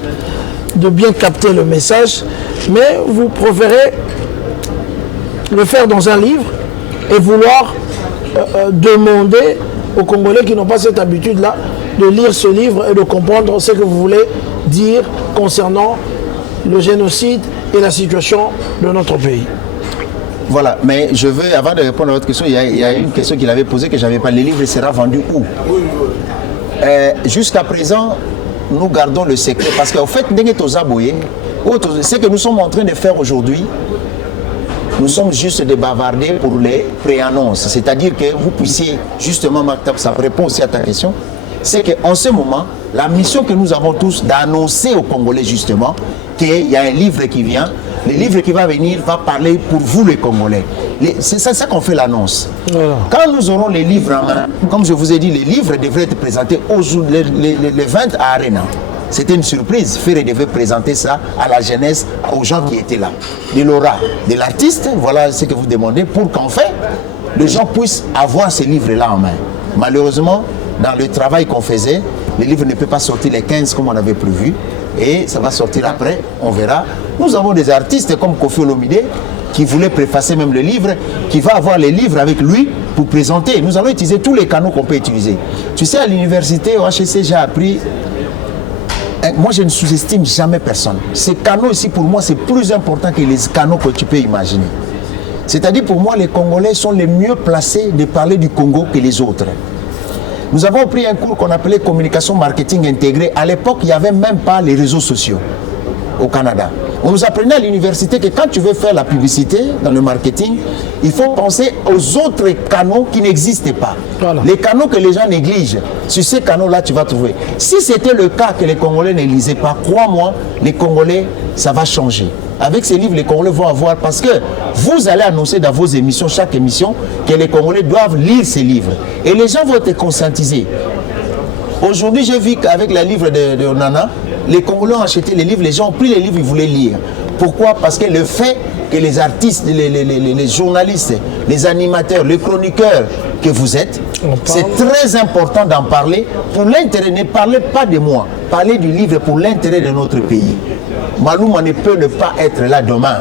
de bien capter le message, mais vous préférez le faire dans un livre et vouloir demander aux Congolais qui n'ont pas cette habitude-là de lire ce livre et de comprendre ce que vous voulez dire concernant le génocide et la situation de notre pays. Voilà, mais je veux, avant de répondre à votre question, il y a une question qu'il avait posée que je n'avais pas. Le livre sera vendu où? Jusqu'à présent, nous gardons le secret parce qu'en fait, ce que nous sommes en train de faire aujourd'hui, nous sommes juste des bavardés pour les préannonces. C'est-à-dire que vous puissiez, justement, Maktab, ça répond aussi à ta question, c'est qu'en ce moment, la mission que nous avons tous d'annoncer aux Congolais, justement, qu'il y a un livre qui vient, le livre qui va venir va parler pour vous les Congolais. C'est ça qu'on fait l'annonce. Voilà. Quand nous aurons les livres en main, comme je vous ai dit, les livres devraient être présentés les 20 à Arena. C'était une surprise. Ferré devait présenter ça à la jeunesse, aux gens qui étaient là. De l'aura, de l'artiste, voilà ce que vous demandez, pour qu'en fait, les gens puissent avoir ces livres-là en main. Malheureusement, dans le travail qu'on faisait, le livre ne peut pas sortir les 15 comme on avait prévu. Et ça va sortir après, on verra. Nous avons des artistes comme Kofi Olomide qui voulait préfacer même le livre, qui va avoir les livres avec lui pour présenter. Nous allons utiliser tous les canaux qu'on peut utiliser. Tu sais, à l'université, au HEC, j'ai appris... Moi, je ne sous-estime jamais personne. Ces canaux ici, pour moi, c'est plus important que les canaux que tu peux imaginer. C'est-à-dire, pour moi, les Congolais sont les mieux placés de parler du Congo que les autres. Nous avons pris un cours qu'on appelait communication marketing intégrée. À l'époque, il n'y avait même pas les réseaux sociaux au Canada. On nous apprenait à l'université que quand tu veux faire la publicité dans le marketing, il faut penser aux autres canaux qui n'existent pas. Voilà. Les canaux que les gens négligent. Sur ces canaux-là, tu vas trouver. Si c'était le cas que les Congolais ne lisaient pas, crois-moi, les Congolais, ça va changer. Avec ces livres, les Congolais vont avoir, parce que vous allez annoncer dans vos émissions, chaque émission, que les Congolais doivent lire ces livres. Et les gens vont être conscientisés. Aujourd'hui, j'ai vu qu'avec le livre de Nana, les Congolais ont acheté les livres, les gens ont pris les livres, ils voulaient lire. Pourquoi? Parce que le fait que les artistes, les journalistes, les animateurs, les chroniqueurs que vous êtes, c'est très important d'en parler pour l'intérêt. Ne parlez pas de moi, parlez du livre pour l'intérêt de notre pays. Malouma ne peut ne pas être là demain.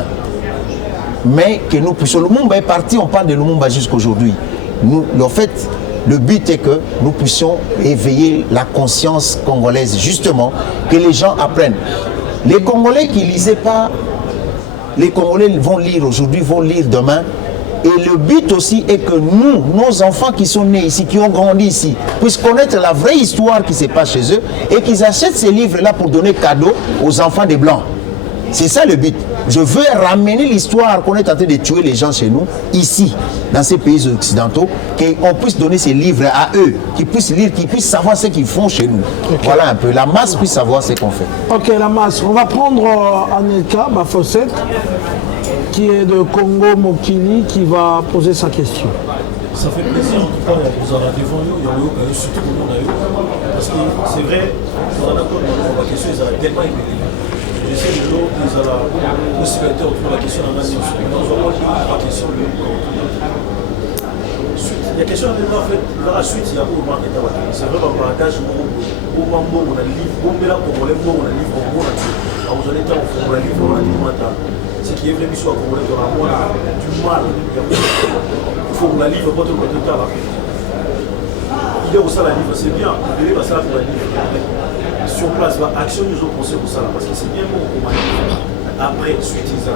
Mais que nous puissions... Lumumba est parti, on parle de Lumumba jusqu'aujourd'hui. En fait, le but est que nous puissions éveiller la conscience congolaise, justement, que les gens apprennent. Les Congolais qui ne lisaient pas, les Congolais vont lire aujourd'hui, vont lire demain. Et le but aussi est que nous, nos enfants qui sont nés ici, qui ont grandi ici, puissent connaître la vraie histoire qui se passe chez eux et qu'ils achètent ces livres-là pour donner cadeau aux enfants des Blancs. C'est ça le but. Je veux ramener l'histoire qu'on est en train de tuer les gens chez nous, ici, dans ces pays occidentaux, qu'on puisse donner ces livres à eux, qu'ils puissent lire, qu'ils puissent savoir ce qu'ils font chez nous. Okay. Voilà un peu. La masse puisse savoir ce qu'on fait. Ok, la masse. On va prendre Anelka Bafosset, qui est de Congo Mokili, qui va poser sa question. Ça fait plaisir en tout cas vous en avez devant nous, il y a eu surtout pour nous parce que c'est vrai, vous en avez la question, ils ont tellement aimé. J'essaie de l'eau, ils ont la possibilité autour de la question de la nation. Nous avons la question de il y a question de en fait, dans la suite, il y a beaucoup de marques d'état. C'est vraiment un partage où on a le livre, on met là pour le livre, on a le livre, on a le temps, on a le livre, on a le livre. Ce qui est vraiment soit congolais dans la moelle du mal. Il faut la livre pour tout le temps. Il y a aussi la livre, c'est bien. Le livre, c'est là pour la livre. Sur place, action nous ont pensé pour ça parce que c'est bien bon pour manipuler. Après, suite, ils ont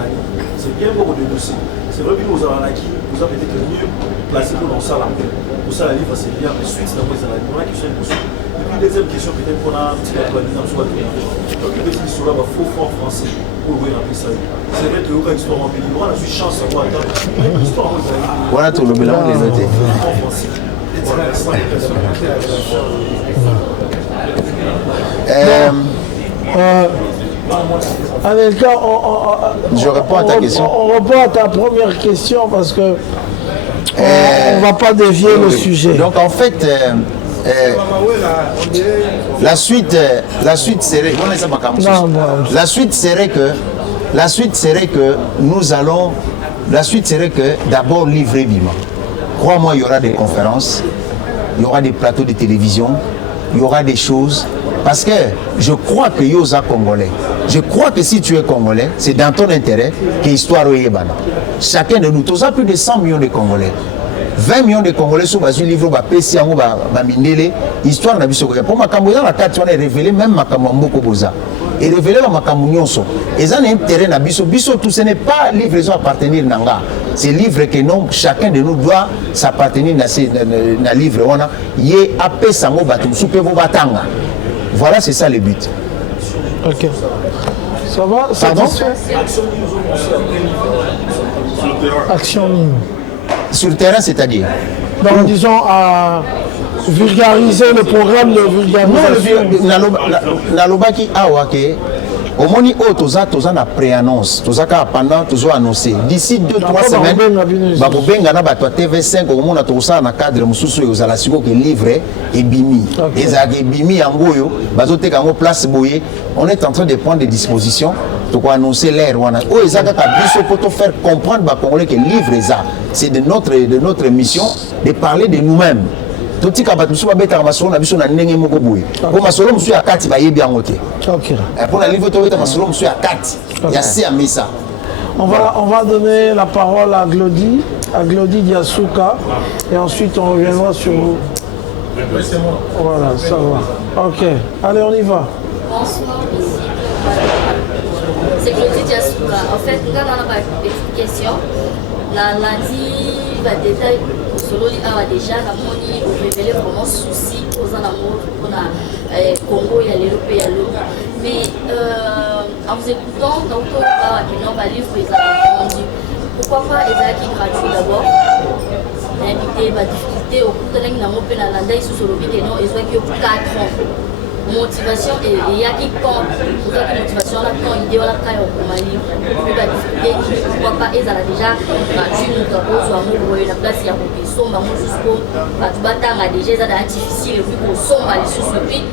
c'est bien bon de dossier. C'est vrai que nous avons acquis, nous avons peut-être mieux placé pour dans ça là. Pour ça, la livre, c'est bien. Mais suite, d'abord, ils ont on a question de dossier. Et puis, deuxième question, peut-être qu'on a un petit actualisation sur la télé. Donc, le petit sur là, il faut fort français. C'est vrai que tu as une histoire en pays. On a eu chance de voir l'histoire. Voilà tout le mélange des notés. Anelka, Je réponds à ta question. On répond à ta première question parce que on ne va pas dévier le sujet. Donc en fait, la suite serait... La suite serait que nous allons... La suite serait que d'abord livrer Bima. Crois-moi, il y aura des conférences, il y aura des plateaux de télévision, il y aura des choses. Parce que je crois que Yosa Congolais, je crois que si tu es Congolais, c'est dans ton intérêt que l'histoire est bonne. Chacun de nous, tous a plus de 100 millions de Congolais. 20 millions de Congolais sont dans un livre, PC, histoire n'a pas pour ma Cambodge, la carte est révélée, même ma Cambodge Boza. Et révélé ma Cambodge. Et ça, un terrain à Bisso. Bisso, tout ce n'est pas livraison appartenir Nanga. C'est livre que non, chacun de nous doit s'appartenir à livre. On a yé apé sango batum, soupe batanga. Voilà, c'est ça le but. Ok. Ça va? Pardon? Action Mime. Sur le terrain, c'est-à-dire? Donc, disons, à vulgariser le programme de vulgarisation. Nalobaki awake. Au moni o toza na pré-annonce, toza ka pendant toujours annoncé. D'ici 2-3 semaines, bakobenga na bato TV5 au mona toza na cadre mususu yozala siko ke livre et bimi. Ezaki bimi yangoyo, bazoteka ngo place boye. On est en train de prendre des dispositions pour annoncer l'air wana. O ezaka ka biso pour faire comprendre ba Congolais que livre ça, c'est de notre mission de parler de nous-mêmes. Tout ce qui est fait, c'est que masolo na biso na ndenge moko boye. Ko masolo musu ya kati ba yebi yango te. OK. Pour la livre to beta masolo musu ya kati. Ya si amisa. On va donner la parole à Glody Diasuka et ensuite on reviendra sur vous. C'est moi. Voilà, ça va. OK. Allez, on y va. Bonsoir. C'est Glody Diasuka. En fait, nous avons une petite question. Lundi, va détail solo déjà la moni révélé vraiment souci aux amours pour la Congo et l'Europe mais en vous écoutant donc on va livre les entendu pourquoi pas les gratuit d'abord l'invité va difficulté au cours de l'année pe na landa isu solo bi non et soit que 4 ans motivation et il y a qui compte pour la motivation là quand idée wala kai au Mali il va discuter pourquoi pas ils a déjà gratuit nous propose à la place il y a beaucoup somba jusqu'au batu batanga déjà ça est difficile vu qu'on somba les sous-suivis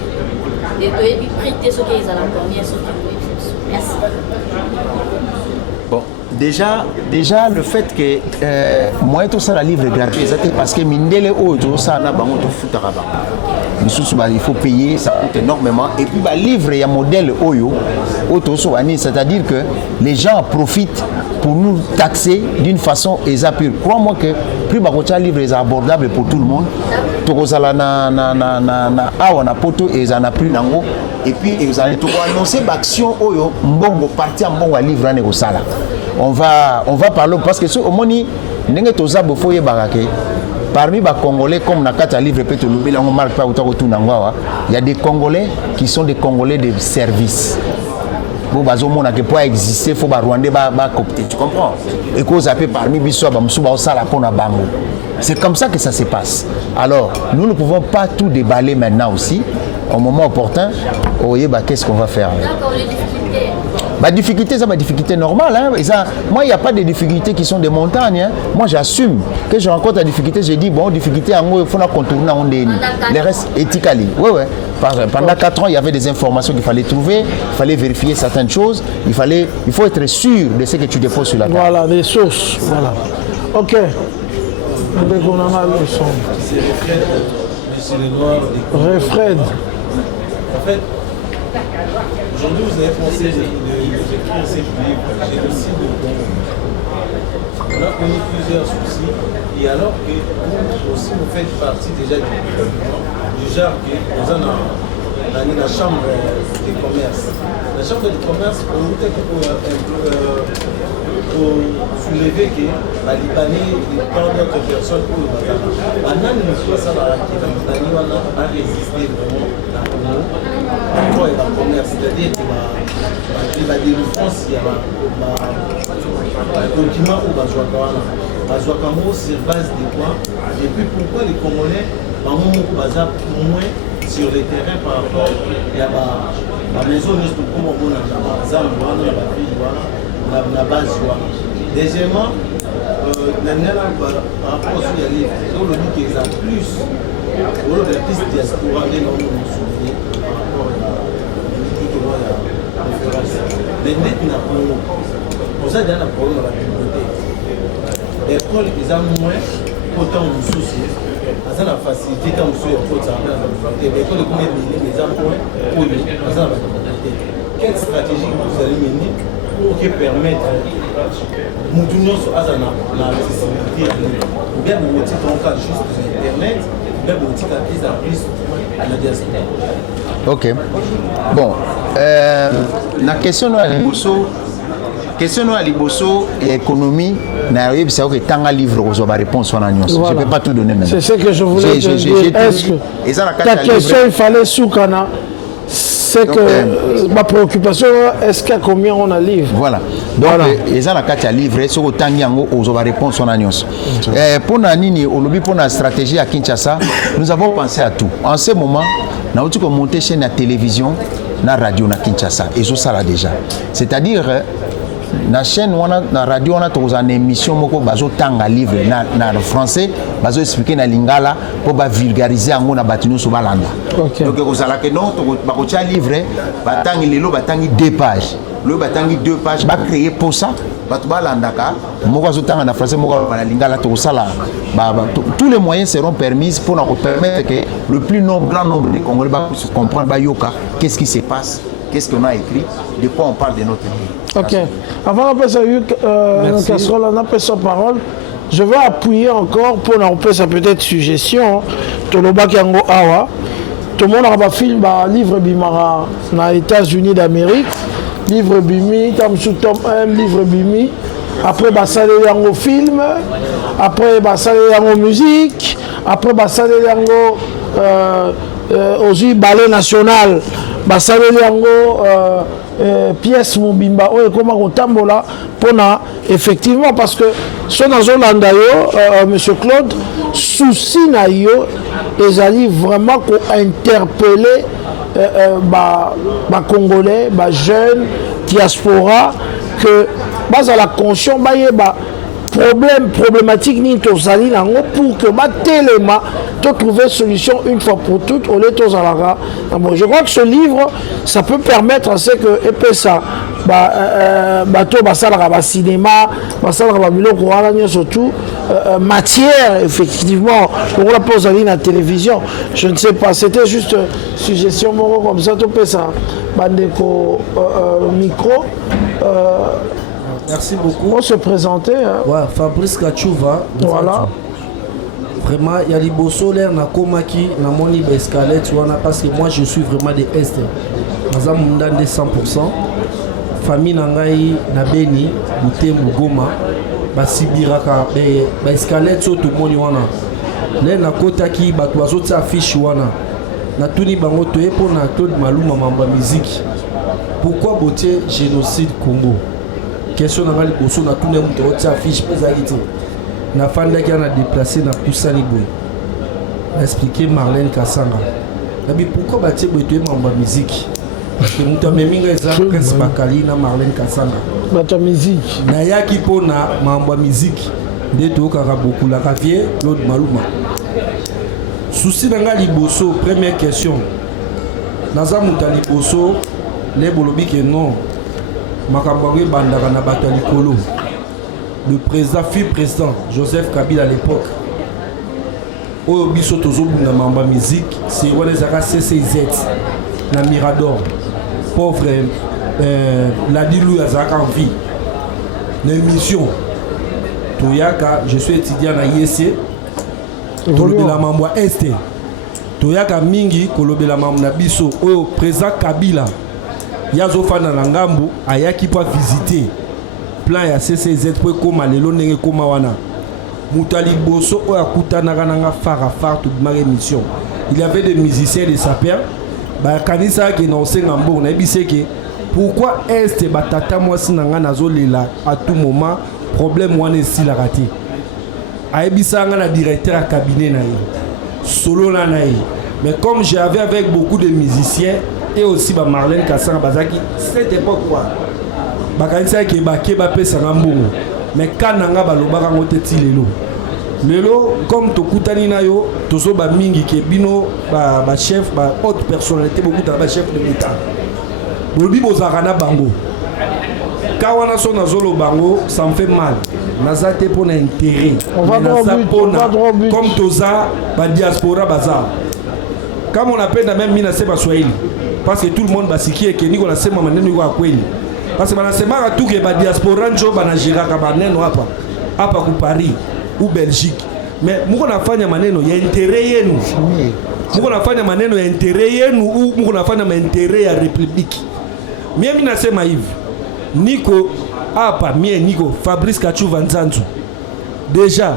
et puis prêter ce qu'ils ont la première ce qui merci. Bon, déjà le fait que moi tout ça la livre gratuit c'est parce que mindele auto ça na bango to futaraba. Il faut payer, ça coûte énormément. Et puis, le livre, il y a un modèle Oyo, c'est-à-dire que les gens profitent pour nous taxer d'une façon pure. Crois-moi que plus le livre est abordable pour tout le monde, et puis vous allez annoncer l'action Oyo, mbongo parti en bon livre on va parler parce que au moins parmi les Congolais, comme Nakata livre il y a des Congolais qui sont des Congolais de service. Bon, pour exister, il faut que les Rwandais copter. Tu comprends? Et qu'on appelle parmi les c'est comme ça que ça se passe. Alors, nous ne pouvons pas tout déballer maintenant aussi. Au moment opportun, qu'est-ce qu'on va faire? D'accord, les difficultés. Ma difficulté, c'est ma difficulté normale. Hein. Et ça, moi, il n'y a pas de difficultés qui sont des montagnes. Hein. Moi, j'assume que je rencontre la difficulté. J'ai dit, bon, difficulté, en gros, il faut la contourner en déni. Les restes éthiquement. Oui, oui. Pendant 4 ans, il y avait des informations qu'il fallait trouver, il fallait vérifier certaines choses. Il faut être sûr de ce que tu déposes sur la table. Voilà, les sources. Voilà. OK. Dès qu'on en a le son. C'est les noirs. Fred. En fait, aujourd'hui, vous avez pensé d'écrire ces livres, génocide de Congo. On a connu plusieurs soucis, et alors que vous aussi vous faites partie déjà du genre que nous avons la chambre de commerce. La chambre de commerce, pour soulever que les Libanais et tant d'autres personnes pour le Bazar. Maintenant, nous sommes ça dans la Libanais, on a résisté vraiment à Congo. Pourquoi il y a le commerce? C'est-à-dire qu'il y a des défenses, il y a un document où Bazouakamo sur base de quoi? Et puis pourquoi les Congolais, dans mon Bazar, moins sur le terrain par rapport à la maison n'est pas comme on a la base. Deuxièmement, par rapport à ce qu'il y a livre, on dit qu'ils ont plus de pistes diaspora et non nous souvenir par rapport à la référence. Mais maintenant, pour ça, il y a un problème dans la bibliothèque. L'école, ils ont moins autant de soucis. Ils ont la facilité quand vous êtes en train de bibliothèque. L'école est combien de minutes, ils ont moins pour lui. Ils ont la bibliothèque. Quelle stratégie vous allez mener pour permettre nous donner l'accessibilité à l'île? Ou bien vous dites en cas juste sur Internet, ou bien vous dites à plus à la diaspora. Ok. Bon, la question à Liboso et économie, c'est que tant à livre aux réponses voilà. Je ne peux pas tout donner maintenant. C'est ce que je voulais te dire. Est-ce que ta question, il fallait Soukana? C'est que ma préoccupation, est-ce qu'il y a combien on a livre? Voilà. Donc, ils ont la carte à livre, c'est que tant aux réponses on a pour la stratégie à Kinshasa, nous avons pensé à tout. En ce moment, nous avons monté chaîne à télévision, na radio na Kinshasa. Et ça là déjà. C'est-à-dire, na chaîne na radio on a tous une émission moko bazo tanga livre na français bazo expliquer na lingala pour ba vulgariser ngo na batino so balanda. Donc vous allez que non ba ko tia livre batangi lelo batangi 2 pages. Le batangi 2 pages ba créer pour ça batu balanda ka moko bazo tanga na français moko na lingala to sala tous les moyens seront permis pour nous permettre que le plus grand nombre de Congolais va comprendre ba yoka qu'est-ce qui se passe, qu'est-ce qu'on a écrit, de quoi on parle de notre pays. Ok. Avant d'appeler sa parole, je vais appuyer encore pour appeler sa peut-être suggestion. Tout le monde a un film, un livre bimara dans les États-Unis d'Amérique. Livre bimi, comme sous tome 1, livre bimi. Après, il y a un film. Après, il y a une musique. Après, il y a aussi ballet national. Il y a pièce mobimba comment on tambola pour effectivement parce que ce nazolanda monsieur Claude souci na yo les alliés vraiment pour interpeller congolais jeunes diaspora que base à la conscience problématique ni tozali nango pour que téléma to trouver solution une fois pour toutes au lieu tozalara. Je crois que ce livre ça peut permettre à ce que et ça bato basalaka ba cinéma basalaka ba biloko wana surtout matière effectivement pour la pose en ligne à la télévision. Je ne sais pas, c'était juste suggestion moko comme ça to pesa bandeko micro. Merci beaucoup. On se présenter. Hein. Ouais, Fabrice Kachouva. Voilà. Vraiment, il y a des beaux solaires na komaki na moni escalette parce que moi je suis vraiment des est. Naza mundande 100%. Famille nangai na Beni, Butembo Goma, ba sibiraka ba escalette so tout moni wana. Le na kota ki ba toazo tsa affiche wana. Na tuni bango toye pour na Claude Maluma mamba musique. Pourquoi botier génocide Congo? Question na ngali boso na tuni muto tsa affiche pezalite. Na fanda qui a déplacé na Poussani Boy. A expliqué Marlène Kassanga. Nabi pourquoi batie boy mamba musique? Parce que muto meminga eza Prince Bakali na Marlène Kassanga. Bata musique. Na yaki pona mamba musique. De to kaka beaucoup la Javier Claude Maluma. Souci na ngali boso première question. Naza mutali boso les bolobi que non. Makambangwe bandaka na bato likolo. Le président fut président Joseph Kabila à l'époque. Au biso tozobunda mamba musique, c'est Wanezaka CCZ na Mirador. Pauvre la dilou Azaka en vie. L'émission Toyaka, je suis étudiant à IEC. Kolobela mambo Est. Toyaka mingi kolobela mambo na biso au président Kabila. Yazo fana na ngambu ayaki pa visiter. Plan ya CCZ pour koma lelo ndenge koma wana mutali boso o akutana kananga fara toute ma émission. Il y avait des musiciens de sapeur ba kanisa qui non senga mbongo na bisé que pourquoi est batata moi sinanga nazolela à tout moment problème wana si la raté aibisa nga na directeur à cabinet na solo na mais comme j'avais avec beaucoup de musiciens et aussi Marlène Kassanga Bazaki, cette époque quoi. Bakanisa ki bakeba pesa ngambongo. Mais quand nanga balobaka ngoteti lelo. Lelo comme tokutani na yo, tozo ba mingi ke bino ba chef, ba haute personnalité beaucoup ba chef de l'État. Bolobi bozaka na bango. Kawana son azolo bango, ça me fait mal. Nazate pour l'intérêt. On va droit au but. Comme Toza, la diaspora bazar. Comme on appelle la même mina seba swahili. Parce que tout le monde va s'y qui ni la sema maneno yuko akweli. Parce que bana sema tout que la diaspora njo bana jira ka maneno hapa ku Paris ou Belgique. Mais muko nafanya maneno ya intérêt yenu. Muko nafanya maneno ya intérêt yenu ou muko nafanya intérêt ya république. Mimi nasema hivi. Niko apa mie Niko Fabrice Kachuva Nzanzu déjà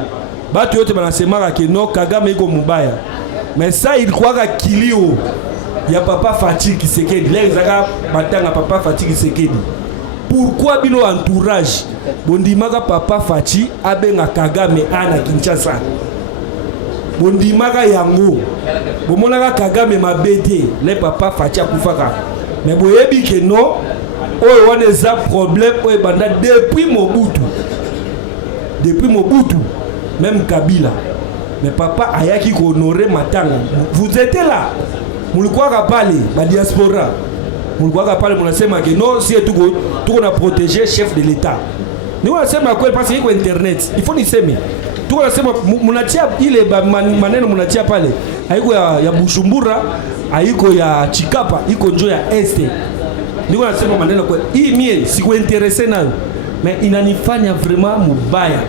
batu yote banasemaka ke no Kagame iko mubaya mais ça il croit kilio ya papa Fachi Tshisekedi les zaka batanga papa Fachi Tshisekedi pourquoi bino entourage bondimaka papa Fachi abenga Kagame ana Kinshasa bondimaka yango bomonaka Kagame mabete le papa Fachi akufaka mais boyebi ke no oyo wana eza problème oyo banda depuis Mobutu même Kabila mais papa ayaki ko honorer matanga vous étiez là mulikuwa pale ba diaspora mulikuwa pale munasema que non si tout on a protégé chef de l'état ni wanasema kweli parce que internet il faut niseme tout wanasema munatia ile maneno munatia pale haiko ya Bujumbura haiko ya Chikapa iko njo ya este. Niko nasema maneno kwa hii mie sikuinteresse nayo mais inanifanya vraiment mubaya.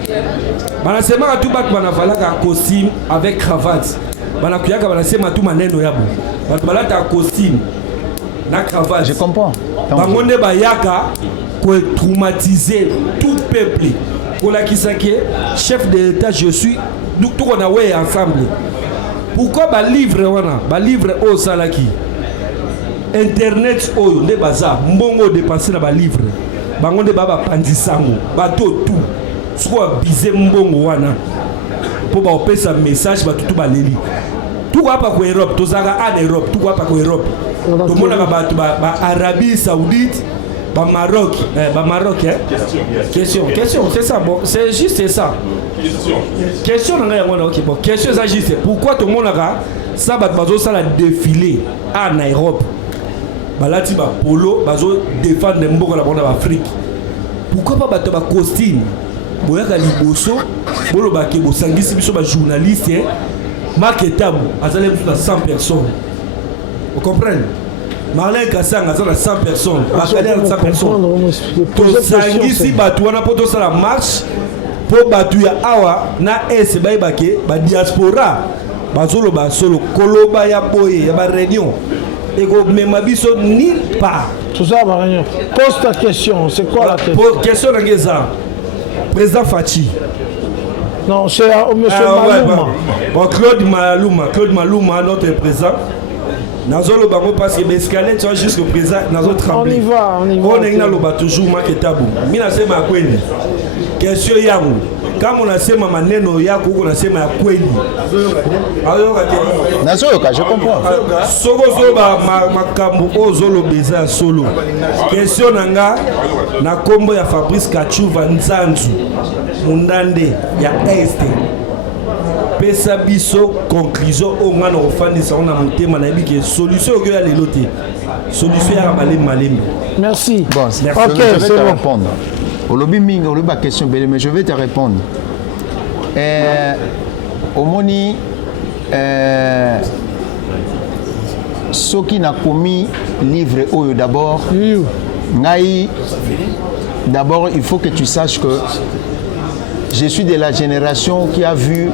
Banasema tu batu banavalaka costume avec cravate. Banakuyaka banasema tu maneno yabo. Batu balata costume na cravate. Je comprends. Bangonde bayaka pour traumatiser tout peuple. Pour la kisake chef de l'État je suis tout on a ouais ensemble. Pourquoi ba livre au salaki? Internet oyo nde baza mbongo dépenser na ba livre bango nde baba pandisango bato tout soit bize mbongo wana po ba opesa message batutu baleli tout hapa ko Europe tozaka en Europe tout hapa ko Europe to mona ka bato ba Arabie Saoudite ba Maroc question c'est ça bon c'est juste ça question nga yango OK bon question ça juste pourquoi to mona ka ça ba bazo sala défilé en Europe balati ba polo bazo défendre mboko la bande d'Afrique pourquoi pas bato ba costume boyaka liboso bolo ba ke bosangisi biso ba journaliste marketable azale plus de 100 personnes vous comprenez Marlène Kassanga azala 100 personnes bakale 100 personnes to sangisi bato wana poto sala marche po bato ya awa na es baibake ba diaspora bazolo ba solo koloba ya boye ya ba réunion et que même abisso nulle part. Tout ça, Marignon. Pose ta question. C'est quoi la question? Question d'Angeza. Président Fachi. Non, c'est monsieur Maluma. Bon, Claude Maluma, notre président. Nazolo bango parce que l'escalade soit jusqu'au président nazo trembler. On y va. On est là toujours marketable. Mina sema kweli. Question yangu. Kama unasema maneno yako huko unasema ya kweli. Nazoyoka, je comprends. Soko zoba makambo ozolo beza solo. Question nanga na kombo ya Fabrice Kachuva Nzanzu Mundande ya Este. Pesa biso conclusion o ngana ofandisa ona mutema na biki solution oyo ya lelote. Solution ya malem. Merci. Bon, je vais te répondre. Au lobby Ming, au lobby question, mais je vais te répondre. Au moni, ce qui n'a commis livre Oyo d'abord, d'abord il faut que tu saches que je suis de la génération qui a vu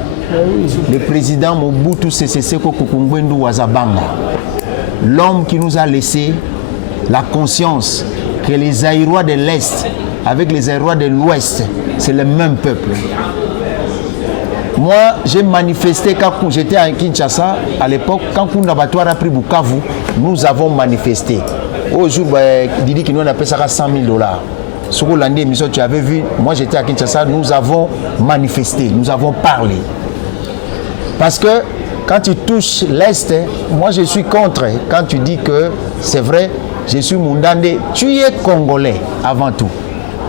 le président Mobutu Sese Seko Kukumbwendu Wazabanga, l'homme qui nous a laissé la conscience que les Aïrois de l'Est avec les Aïrois de l'Ouest, c'est le même peuple. Moi, j'ai manifesté quand j'étais à Kinshasa, à l'époque, quand Koundabatoire a pris Bukavu, nous avons manifesté. Au jour, Didi qui nous appelle ça $100 000. Sur l'année émission, tu avais vu, moi j'étais à Kinshasa, nous avons manifesté, nous avons parlé. Parce que quand tu touches l'Est, moi je suis contre. Quand tu dis que c'est vrai, je suis Mundande, tu es Congolais avant tout.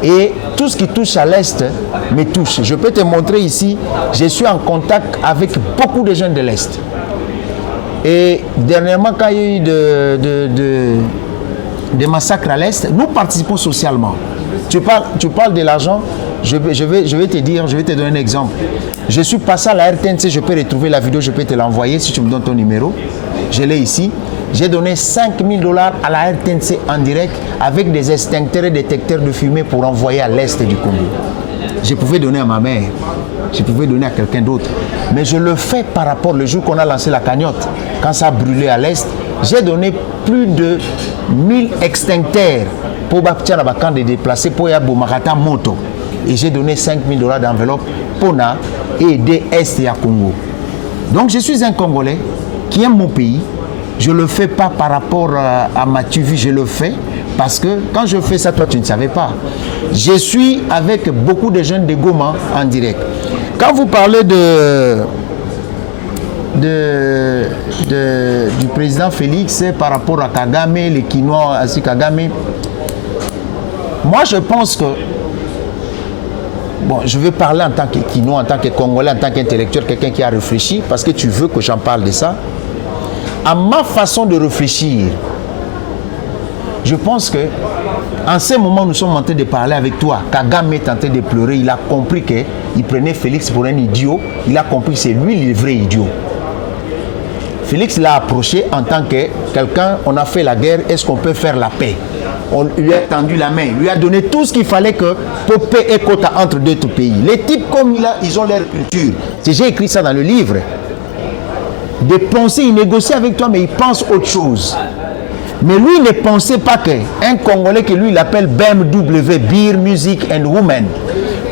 Et tout ce qui touche à l'Est me touche. Je peux te montrer ici, je suis en contact avec beaucoup de jeunes de l'Est. Et dernièrement, quand il y a eu des massacres à l'Est, nous participons socialement. Tu parles de l'argent, je vais te dire, je vais te donner un exemple. Je suis passé à la RTNC, je peux retrouver la vidéo, je peux te l'envoyer si tu me donnes ton numéro. Je l'ai ici. J'ai donné 5 000 $ à la RTNC en direct avec des extincteurs et détecteurs de fumée pour envoyer à l'Est du Congo. Je pouvais donner à ma mère, je pouvais donner à quelqu'un d'autre. Mais je le fais par rapport au jour qu'on a lancé la cagnotte. Quand ça a brûlé à l'Est, j'ai donné plus de 1000 extincteurs pour bâtir la camp de déplacés pour y Marata moto. Et j'ai donné 5 000 $ d'enveloppe pour aider Est et à Congo. Donc je suis un Congolais qui aime mon pays. Je ne le fais pas par rapport à ma TV, je le fais parce que quand je fais ça, toi tu ne savais pas. Je suis avec beaucoup de jeunes de Goma en direct. Quand vous parlez du président Félix par rapport à Kagame, les Kinois, ainsi Kagame, moi je pense que, bon, je veux parler en tant que Kinois, en tant que Congolais, en tant qu'intellectuel, quelqu'un qui a réfléchi, parce que tu veux que j'en parle de ça. À ma façon de réfléchir, je pense que en ce moment, nous sommes en train de parler avec toi. Kagame est en train de pleurer. Il a compris qu'il prenait Félix pour un idiot. Il a compris que c'est lui le vrai idiot. Félix l'a approché en tant que quelqu'un, on a fait la guerre, est-ce qu'on peut faire la paix? On lui a tendu la main, lui a donné tout ce qu'il fallait que pour paix et quota entre deux pays. Les types comme ils ont leur culture. J'ai écrit ça dans le livre. De penser, il négocie avec toi, mais il pense autre chose. Mais lui ne pensait pas qu'un Congolais que lui il appelle BMW, Beer, Music and Women,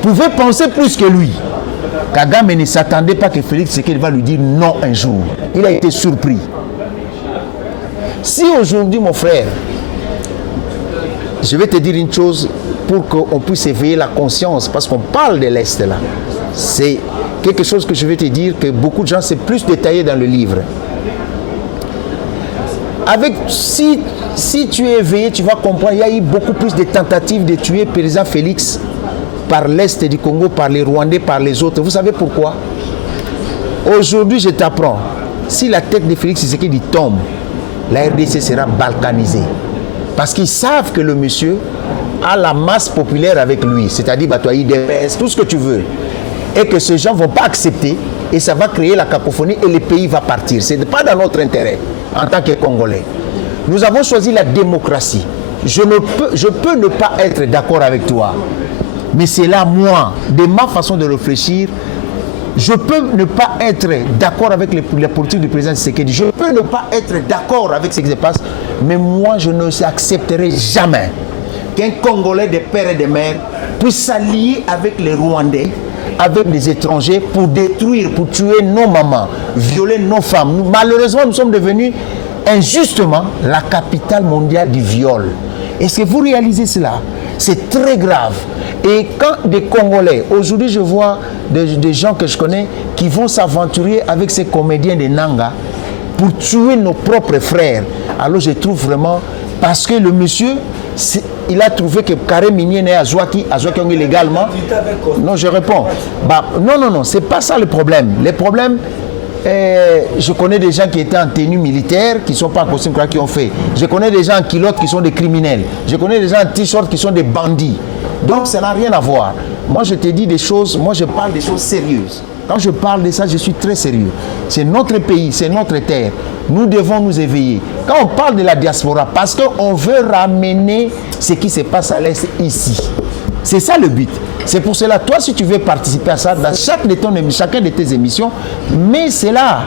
pouvait penser plus que lui. Kagame ne s'attendait pas que Félix Tshisekedi va lui dire non un jour. Il a été surpris. Si aujourd'hui, mon frère, je vais te dire une chose pour qu'on puisse éveiller la conscience, parce qu'on parle de l'Est là. C'est quelque chose que je vais te dire que beaucoup de gens, c'est plus détaillé dans le livre. Si tu es éveillé, tu vas comprendre, il y a eu beaucoup plus de tentatives de tuer le président Félix par l'Est du Congo, par les Rwandais, par les autres. Vous savez pourquoi? Aujourd'hui, je t'apprends, si la tête de Félix Tshisekedi tombe, la RDC sera balkanisée. Parce qu'ils savent que le monsieur a la masse populaire avec lui, c'est-à-dire Batoaï, DPS, tout ce que tu veux. Et que ces gens ne vont pas accepter et ça va créer la cacophonie et le pays va partir. Ce n'est pas dans notre intérêt en tant que Congolais. Nous avons choisi la démocratie. Je peux ne pas être d'accord avec toi. Mais c'est là, moi, de ma façon de réfléchir, je peux ne pas être d'accord avec la politique du président Tshisekedi. Je peux ne pas être d'accord avec ce qui se passe. Mais moi, je ne accepterai jamais qu'un Congolais de père et de mère puisse s'allier avec les Rwandais, avec des étrangers pour détruire, pour tuer nos mamans, violer nos femmes. Malheureusement, nous sommes devenus injustement la capitale mondiale du viol. Est-ce que vous réalisez cela? C'est très grave. Et quand des Congolais, aujourd'hui je vois des gens que je connais qui vont s'aventurer avec ces comédiens de Nanga pour tuer nos propres frères, alors je trouve vraiment, parce que le monsieur, il a trouvé que carré minier n'est à Zouaki illégalement. Non, je réponds. Non, c'est pas ça le problème. Le problème, je connais des gens qui étaient en tenue militaire, qui ne sont pas en costume, qui ont fait. Je connais des gens en culotte qui sont des criminels. Je connais des gens en t-shirt qui sont des bandits. Donc ça n'a rien à voir. Moi je te dis des choses, moi je parle des choses sérieuses. Quand je parle de ça, je suis très sérieux. C'est notre pays, c'est notre terre. Nous devons nous éveiller. Quand on parle de la diaspora, parce qu'on veut ramener ce qui se passe à l'Est ici. C'est ça le but. C'est pour cela, toi si tu veux participer à ça, dans chacun de tes émissions, mais c'est là.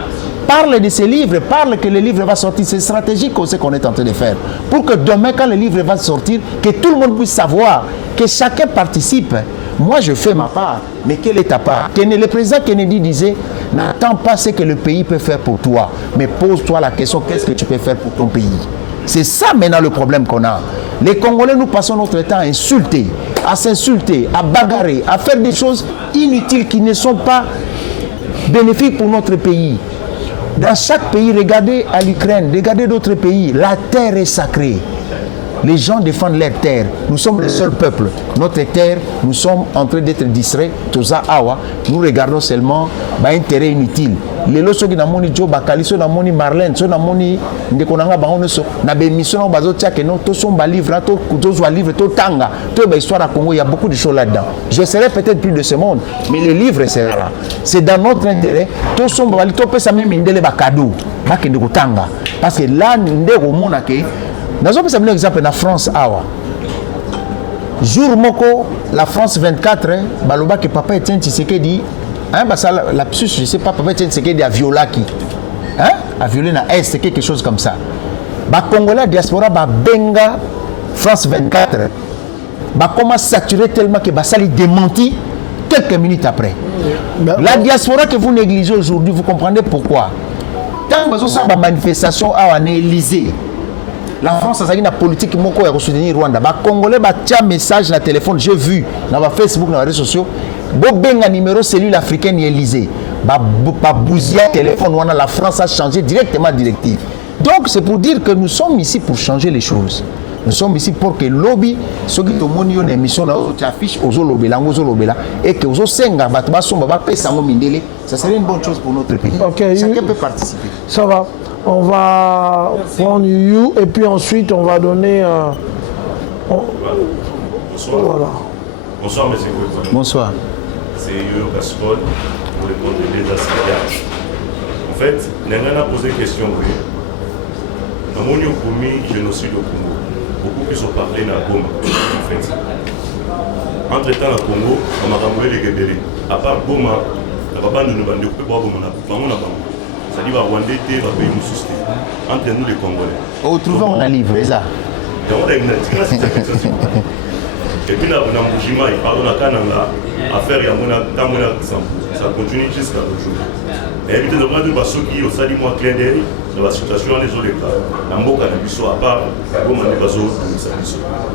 Parle de ces livres, parle que le livre va sortir. C'est stratégique ce qu'on est en train de faire. Pour que demain, quand le livre va sortir, que tout le monde puisse savoir, que chacun participe. Moi, je fais ma part, mais quelle est ta part? Le président Kennedy disait, n'attends pas ce que le pays peut faire pour toi, mais pose-toi la question, qu'est-ce que tu peux faire pour ton pays? C'est ça maintenant le problème qu'on a. Les Congolais, nous passons notre temps à insulter, à s'insulter, à bagarrer, à faire des choses inutiles qui ne sont pas bénéfiques pour notre pays. Dans chaque pays, regardez à l'Ukraine, regardez d'autres pays, la terre est sacrée. Les gens défendent leur terre. Nous sommes le seul peuple. Notre terre, nous sommes en train d'être distraits. Toza Awa, nous regardons seulement l'intérêt inutile. Les lois qui n'ont Joe Bakali, ceux n'ont Marlène, ceux n'ont Ndekonanga Bahoneso, n'a pas mis son bazo tchak et non, tous sont livres, tous sont livres, tout tanga, toute l'histoire à Congo, il y a beaucoup de choses là-dedans. Je serai peut-être plus de ce monde, mais le livre c'est là. C'est dans notre intérêt. Tous sont bali, tous peut s'amener mindele bakado, bakende kutanga. Parce que là, ndeko mona ke. Nous avons un exemple en France. Jour moko, la France 24, baloba que papa Etienne Tshisekedi, lapsus, je ne sais pas, papa Etienne Tshisekedi a violé qui, a violé na Est, quelque chose comme ça. Congolais diaspora benga France 24, commence à saturer tellement que ça les démentit quelques minutes après. La diaspora que vous négligez aujourd'hui, vous comprenez pourquoi. Tant que vous avez une manifestation à l'Élysée, la France a une politique moko ya soutenir Rwanda. Ba Congolais ba tia message na téléphone, j'ai vu dans Facebook, dans les réseaux sociaux. Bo benga numéro cellule africaine Élysée. Ba bouzia téléphone wana la France a changé directement directive. Donc c'est pour dire que nous sommes ici pour changer les choses. Nous sommes ici pour que lobby ceux qui te montrent une émission là tu affiches aux lobela et que aux senga ba somba ba pesa ngo mindele, ça serait une bonne chose pour notre pays. Okay, chacun peut participer. Ça va. On va prendre You et puis ensuite on va donner. Bonsoir. Voilà. Bonsoir, monsieur. Bonsoir. C'est You Gaspol pour le compte de l'État Sénégal. En fait, Nengan a posé une question. Dans mon commis génocide au Congo, beaucoup qui sont parlé dans Goma. En fait, entre-temps, au Congo, on m'a renvoyé les Guébélés. À part Goma, la papa nous a découpé pour Goma. C'est-à-dire que Rwandais était un pays musulman. Entre nous les Congolais. Oh, trouvons un livre, ça. Et puis, dans le Moujima, il parle de la Kananga, affaire, ça continue jusqu'à aujourd'hui. Et éviter de prendre ceux qui ont sali moi clin d'œil de la situation des autres cas. La Mboka n'a pas à part, comment on est pas ça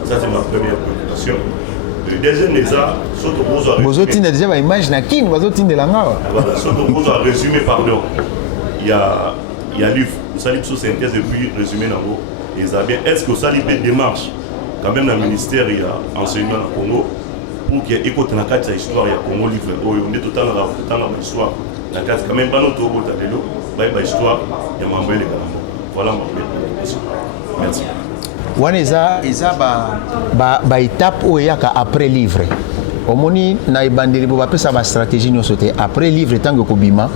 c'est ma première préoccupation. Le deuxième est ça, surtout pour vous avez déjà une image na qui nous avez de la ngara. Voilà, surtout pour résumer pardon. Il y a livre, vous savez sous synthèse et puis résumé dans vos Isabelle. Est-ce que vous savez des démarches quand même dans le ministère il y a enseignement au Congo pour qu'il y ait écoute dans la carte de l'histoire il y a Congo livre on est tout le temps dans l'histoire la carte quand même pas notre tour de l'eau bah histoire il y a m'envoyé les gars voilà mon merci. Waneza ba étape où il y a après livre omoni na ibandeli bo bapesa ba stratégie nyonso te après livre tango kobima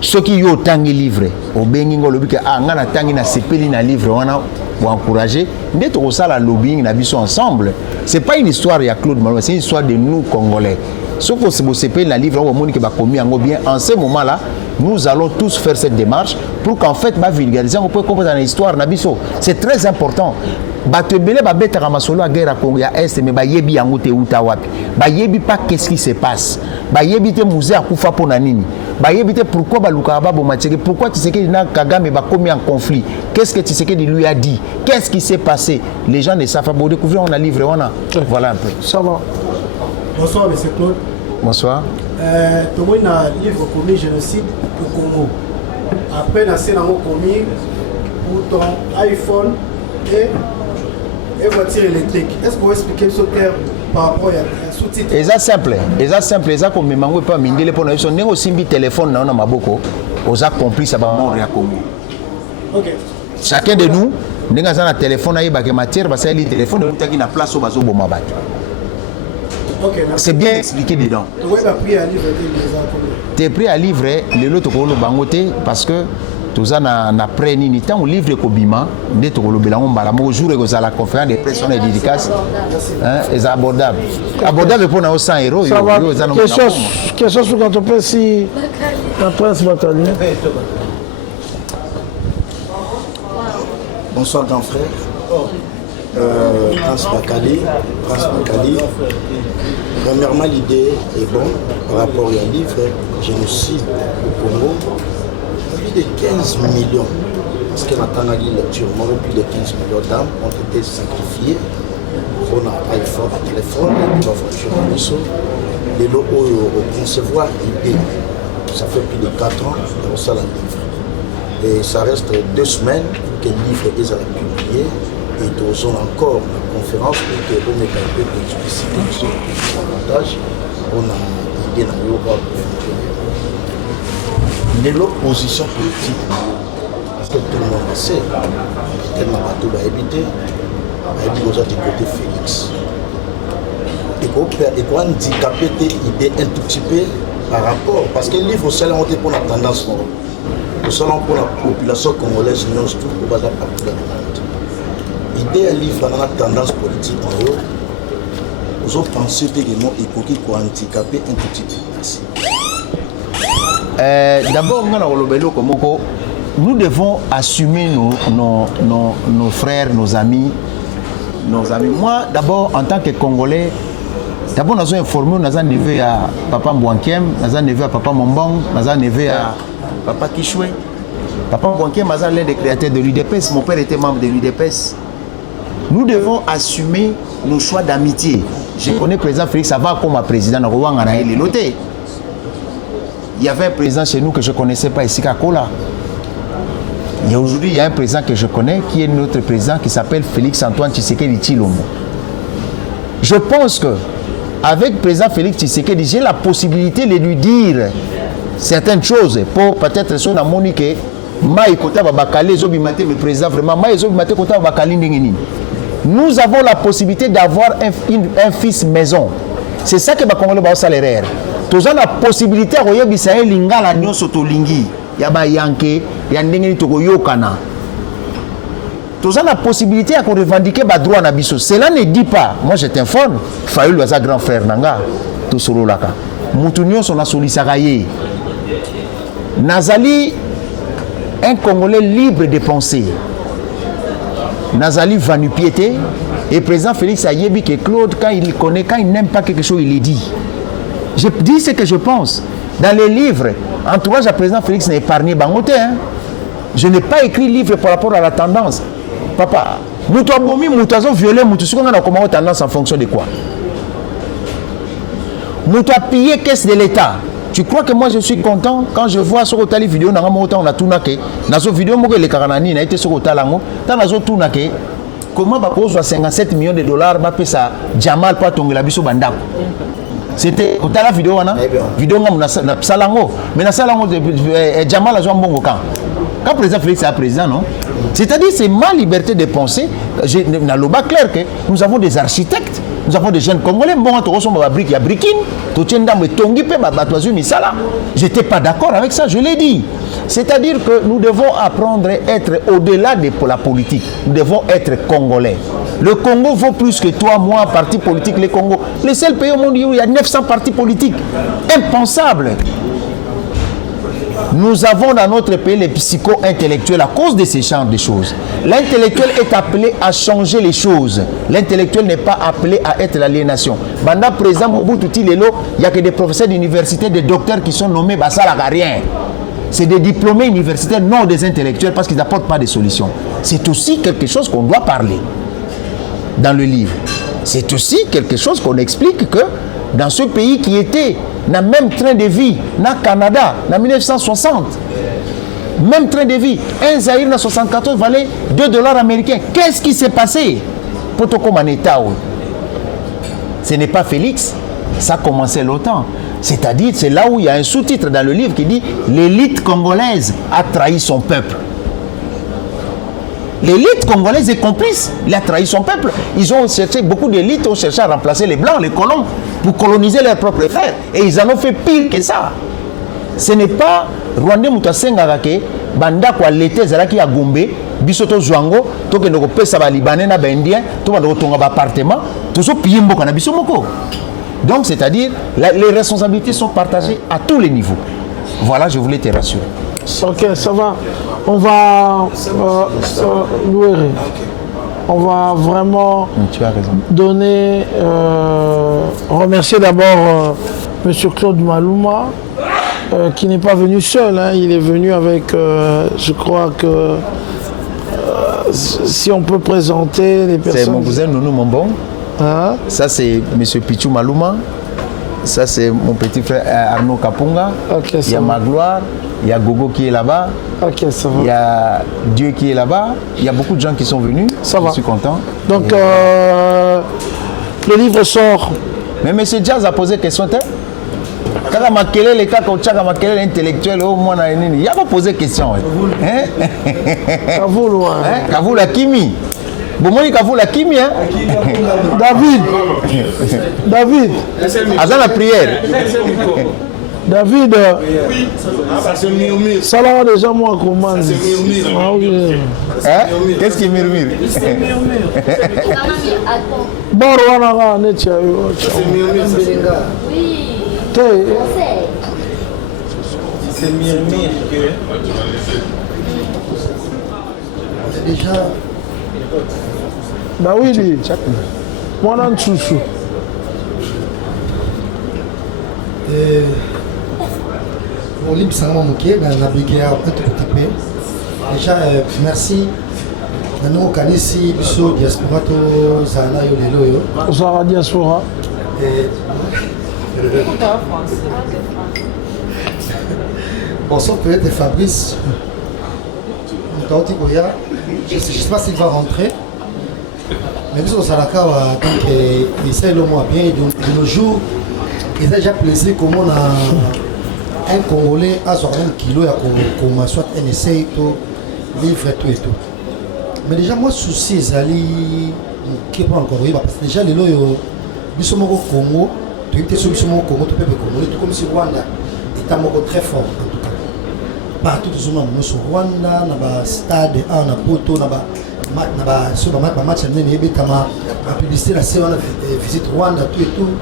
soki yo tangi livre obengi ngolobi ke nga na tangi na sepeli na livre wana pour encourager ndeto ko sala lobbying na biso ensemble. C'est pas une histoire ya Claude Maloma, c'est une histoire de nous Congolais. Sauf que c'est sepeli na livre on moni ke ba komi yango bien en ce moment là nous allons tous faire cette démarche pour qu'en fait ma vulgariser on peut comprendre l'histoire na biso. C'est très important. Batebele ba betaka masolo a guerre à Congo ya Est mais ba yebi yango te uta wapi. Ba yebi pas qu'est-ce qui se passe. Ba yebi te musée akufa pona nini. Ba yebi te pourquoi ba lukaba bo mateke, pourquoi Tshisekedi na Kagame ba commis en conflit. Qu'est-ce que Tshisekedi lui a dit? Qu'est-ce qui s'est passé? Les gens ne savent pas. Pour découvrir on a livré on a. Voilà un peu. Ça va. Bonsoir monsieur Claude. Bonsoir. Tout le monde a livre commis génocide au Congo. Après na scène commis pour ton iPhone et voiture électrique. Est-ce que vous expliquez ce terme par rapport à sous-titre? Et ça simple, comme me pas mindele pour nous. On est aussi mis téléphone dans maboko. Aux a compris ça va mourir à Congo. Ok. Chacun de nous, nous avons un téléphone à y matière, parce que le téléphone est na place au bazo bomba. Ok. C'est bien expliqué dedans. Tu es prêt à livrer le lot de bangoté parce que tout ça na preni ni temps livre kobima nde to kolobela ngombala mo jour que ça la conférence de presse on est dédicace hein est abordable pour na 100 €. Ça va. Question sur quand on peut si la presse bataille. Bonsoir grand frère. Prince Bakali. Premièrement, l'idée est bonne par rapport à un livre génocide au Congo. Plus de 15 millions, parce que maintenant, la lecture, plus de 15 millions d'âmes ont été sacrifiées pour un iPhone, un téléphone, pour la voiture en dessous. Les lots au concevoir l'idée, ça fait plus de 4 ans, et on s'en la livre. Et ça reste 2 semaines que le livre est à la publier. Et nous avons encore une conférence pour que l'on ait un peu d'explicité sur davantage. On a idée dans l'opposition politique. Parce que tout le monde le sait. Tellement bateau va éviter. Il dit aux autres du côté Félix. Et qu'on a handicapé des idées un tout petit peu par rapport. Parce que le livre, c'est là pour la tendance. C'est là pour la population congolaise, nous tout pour la partie de la monde. L'idée un livre dans la tendance politique en haut. Nous avons pensé également qu'il faut handicaper un tout petit peu. D'abord, nous devons assumer nos frères, nos amis. Moi, d'abord, en tant que Congolais, d'abord, nous avons informé, nous avons nevé à Papa Mbouankiem, nous avons nevé à Papa Mombong, nous avons nevé à Papa Kishwe. Papa Mbouankiem, nous avons l'un des créateurs de l'UDPS. Mon père était membre de l'UDPS. Nous devons assumer nos choix d'amitié. Je connais le président Félix Avant comme président de Rwanda. Il y avait un président chez nous que je ne connaissais pas ici, Kakola. Et aujourd'hui, il y a un président que je connais qui est notre président qui s'appelle Félix Antoine Tshisekedi Tshilombo. Je pense que avec le président Félix Tshisekedi, j'ai la possibilité de lui dire certaines choses pour peut-être son amonique. Nous avons la possibilité d'avoir un fils maison. C'est ça que les Congolais ont salaire. Nous avons la possibilité de lingala nyonso to lingi ya ba yanke ya ndenge to yokana. Nous avons la possibilité de revendiquer ba droit na biso. Cela ne dit pas, moi je t'informe, Fayulu wa grand frère nanga to solo laka. Mutu nyonso na solisaka ye. Nazali un Congolais libre de penser. Nazali vanupiété et le président Félix Ayebi que Claude, quand il connaît, quand il n'aime pas quelque chose, il le dit. Je dis ce que je pense. Dans les livres, entourage à président Félix n'est épargné Bangote. Je n'ai pas écrit livre par rapport à la tendance. Papa, nous avons violé, nous avons tendance en fonction de quoi? Nous avons pillé caisse de l'État. Tu crois que moi je suis content quand je vois sur la vidéo, on a tout naqué. Dans cette vidéo, les Karanani a été sur le talango. Dans tout naqué. Comment va poser 57 millions de dollars, ça Jamal pas tomber la biso bandako. C'était la vidéo on a vidéo na salango. Mais na salango Jamal a joué un bon camp. Quand le président Félix est président, non? C'est-à-dire c'est ma liberté de penser. J'ai dans le bas clair que nous avons des architectes. Nous avons des jeunes Congolais, je n'étais pas d'accord avec ça, je l'ai dit. C'est-à-dire que nous devons apprendre à être au-delà de la politique. Nous devons être Congolais. Le Congo vaut plus que toi, moi, parti politique, les Congo. Le seul pays au monde où il y a 900 partis politiques. Impensable. Nous avons dans notre pays les psycho-intellectuels à cause de ces genres de choses. L'intellectuel est appelé à changer les choses. L'intellectuel n'est pas appelé à être l'aliénation. Banda président Mobutu Tilelo, il n'y a que des professeurs d'université, des docteurs qui sont nommés Bassala rien. C'est des diplômés universitaires, non des intellectuels, parce qu'ils n'apportent pas de solutions. C'est aussi quelque chose qu'on doit parler dans le livre. C'est aussi quelque chose qu'on explique que dans ce pays qui était dans le même train de vie, dans le Canada, en 1960, même train de vie, un Zaïre en 1974 valait $2 américains. Qu'est-ce qui s'est passé pour tout comme en État? Ce n'est pas Félix, ça a commencé longtemps. C'est-à-dire, c'est là où il y a un sous-titre dans le livre qui dit « L'élite congolaise a trahi son peuple ». L'élite congolaise est complice, il a trahi son peuple. Ils ont cherché, beaucoup d'élites ont cherché à remplacer les blancs, les colons, pour coloniser leurs propres frères. Et ils en ont fait pire que ça. Ce n'est pas Rwanda Moutasengara banda kwa l'été zalaki à Gombe, bisoto Zwango, to ke ndoko pesa ba Libanais na ba Indien, to ba ndoko tonga ba appartement, to so piye mboka na biso moko. Donc c'est-à-dire les responsabilités sont partagées à tous les niveaux. Voilà, je voulais te rassurer. Ok, ça va. On va on va vraiment donner, remercier d'abord M. Claude Malouma, qui n'est pas venu seul, hein. Il est venu avec, je crois que, si on peut présenter les personnes... C'est mon cousin Nounou Mombong, hein? Ça c'est M. Pichou Malouma, ça c'est mon petit frère Arnaud Kapunga, okay, il y a Magloire, il y a Gogo qui est là-bas. Ok, ça va. Il y a Dieu qui est là-bas. Il y a beaucoup de gens qui sont venus. Ça va. Je suis content. Donc, le livre sort. Mais M. Jazz a posé question. Quand Makele, les cas comme Tchaka Makele, l'intellectuel, au moins, il n'y a pas posé question. Kavoul, ouais. Kavoul la Kimi. Bon, moi, Kavoul la Kimi, hein. David. Azan la prière. David. Oui, ça se murmure. Ça là, déjà, moi, comment. Ça se murmure. Ah oui. Qu'est-ce qui murmure? Bon, on a un éthier. Ça se murmure. Oui. C'est murmure que. Déjà. David. Moi, on a un chouchou. Au Libre Sango Mouké, on a navigué un tout petit peu. Déjà, merci. Nous, on connaît ici, Bissot, Diaspora, Zala, Yolelo. Zara Diaspora. Bon, sauf peut-être Fabrice. Je ne sais pas s'il va rentrer. Mais Bissot Salaka, donc, il sait le mois bien. De nos jours, il a déjà plaisir comme on a un Congolais à 60 kilos, comme soit un essai, livre et tout. Mais déjà, moi, souci, c'est qui prend encore, parce que déjà, les lois, ils sont au Congo, tu es sur le Congo, tu peux Congo, tout comme si Rwanda est très fort, en tout cas. Partout, tout le monde, nous sommes Rwanda, dans le stade, dans le poto, dans le match, la publicité, la visite Rwanda, tout et tout.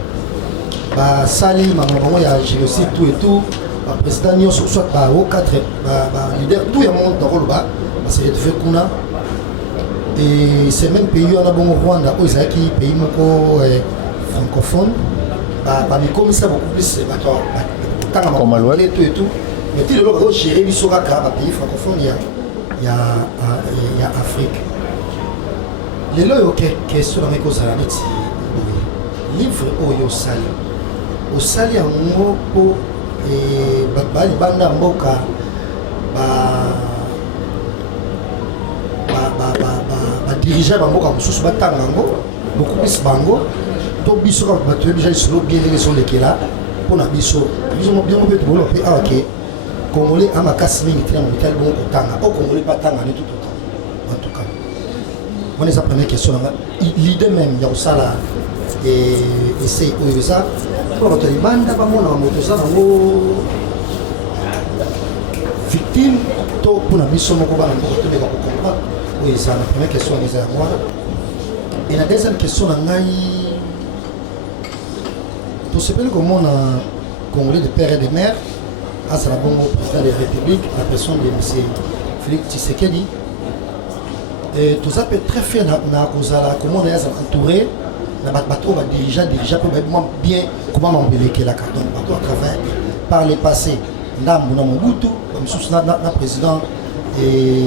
Sali, il y a génocide, tout et tout. Le président, soit au 4, leader, tout le monde dans le bas, c'est le fait qu'on a. Et ces mêmes pays, on a bon Rwanda, où ils ont qui pays francophone, mais comme ça beaucoup plus, comme à l'ouest tout et tout. Mais tu le gérer du Soraka, pays francophone, il y a Afrique. Les lois, ok, question dans mes causes à la médecine. Livre au Sali. Au Sali, en gros, pour les bandes mboka, dirigeant bango mosusu batanga yango beaucoup plus bango to biso ka bato déjà solo bien les sont lekela pona biso bien mo beto bolo pe ok congolais ama kasi mingi tina mo bitali bon kotanga o congolais batanga ne tout en tout cas on est sa première question l'idée même ya osala et essaye o ça pour bato libanda ba mona moto ça bango victime to pona biso moko bana moko to beka comprendre. Oui, c'est la première question à moi. Et la deuxième question, pour se faire comme on a Congolais de père et de mère, à la bonne président de la République, la personne de M. Félix Tshisekedi. Et tout ça peut être très fait comment on est entouré, dirigeant, pour bien comment on peut la carte. Donc, à travers par le passé, Ndambu Mobutu, comme le président et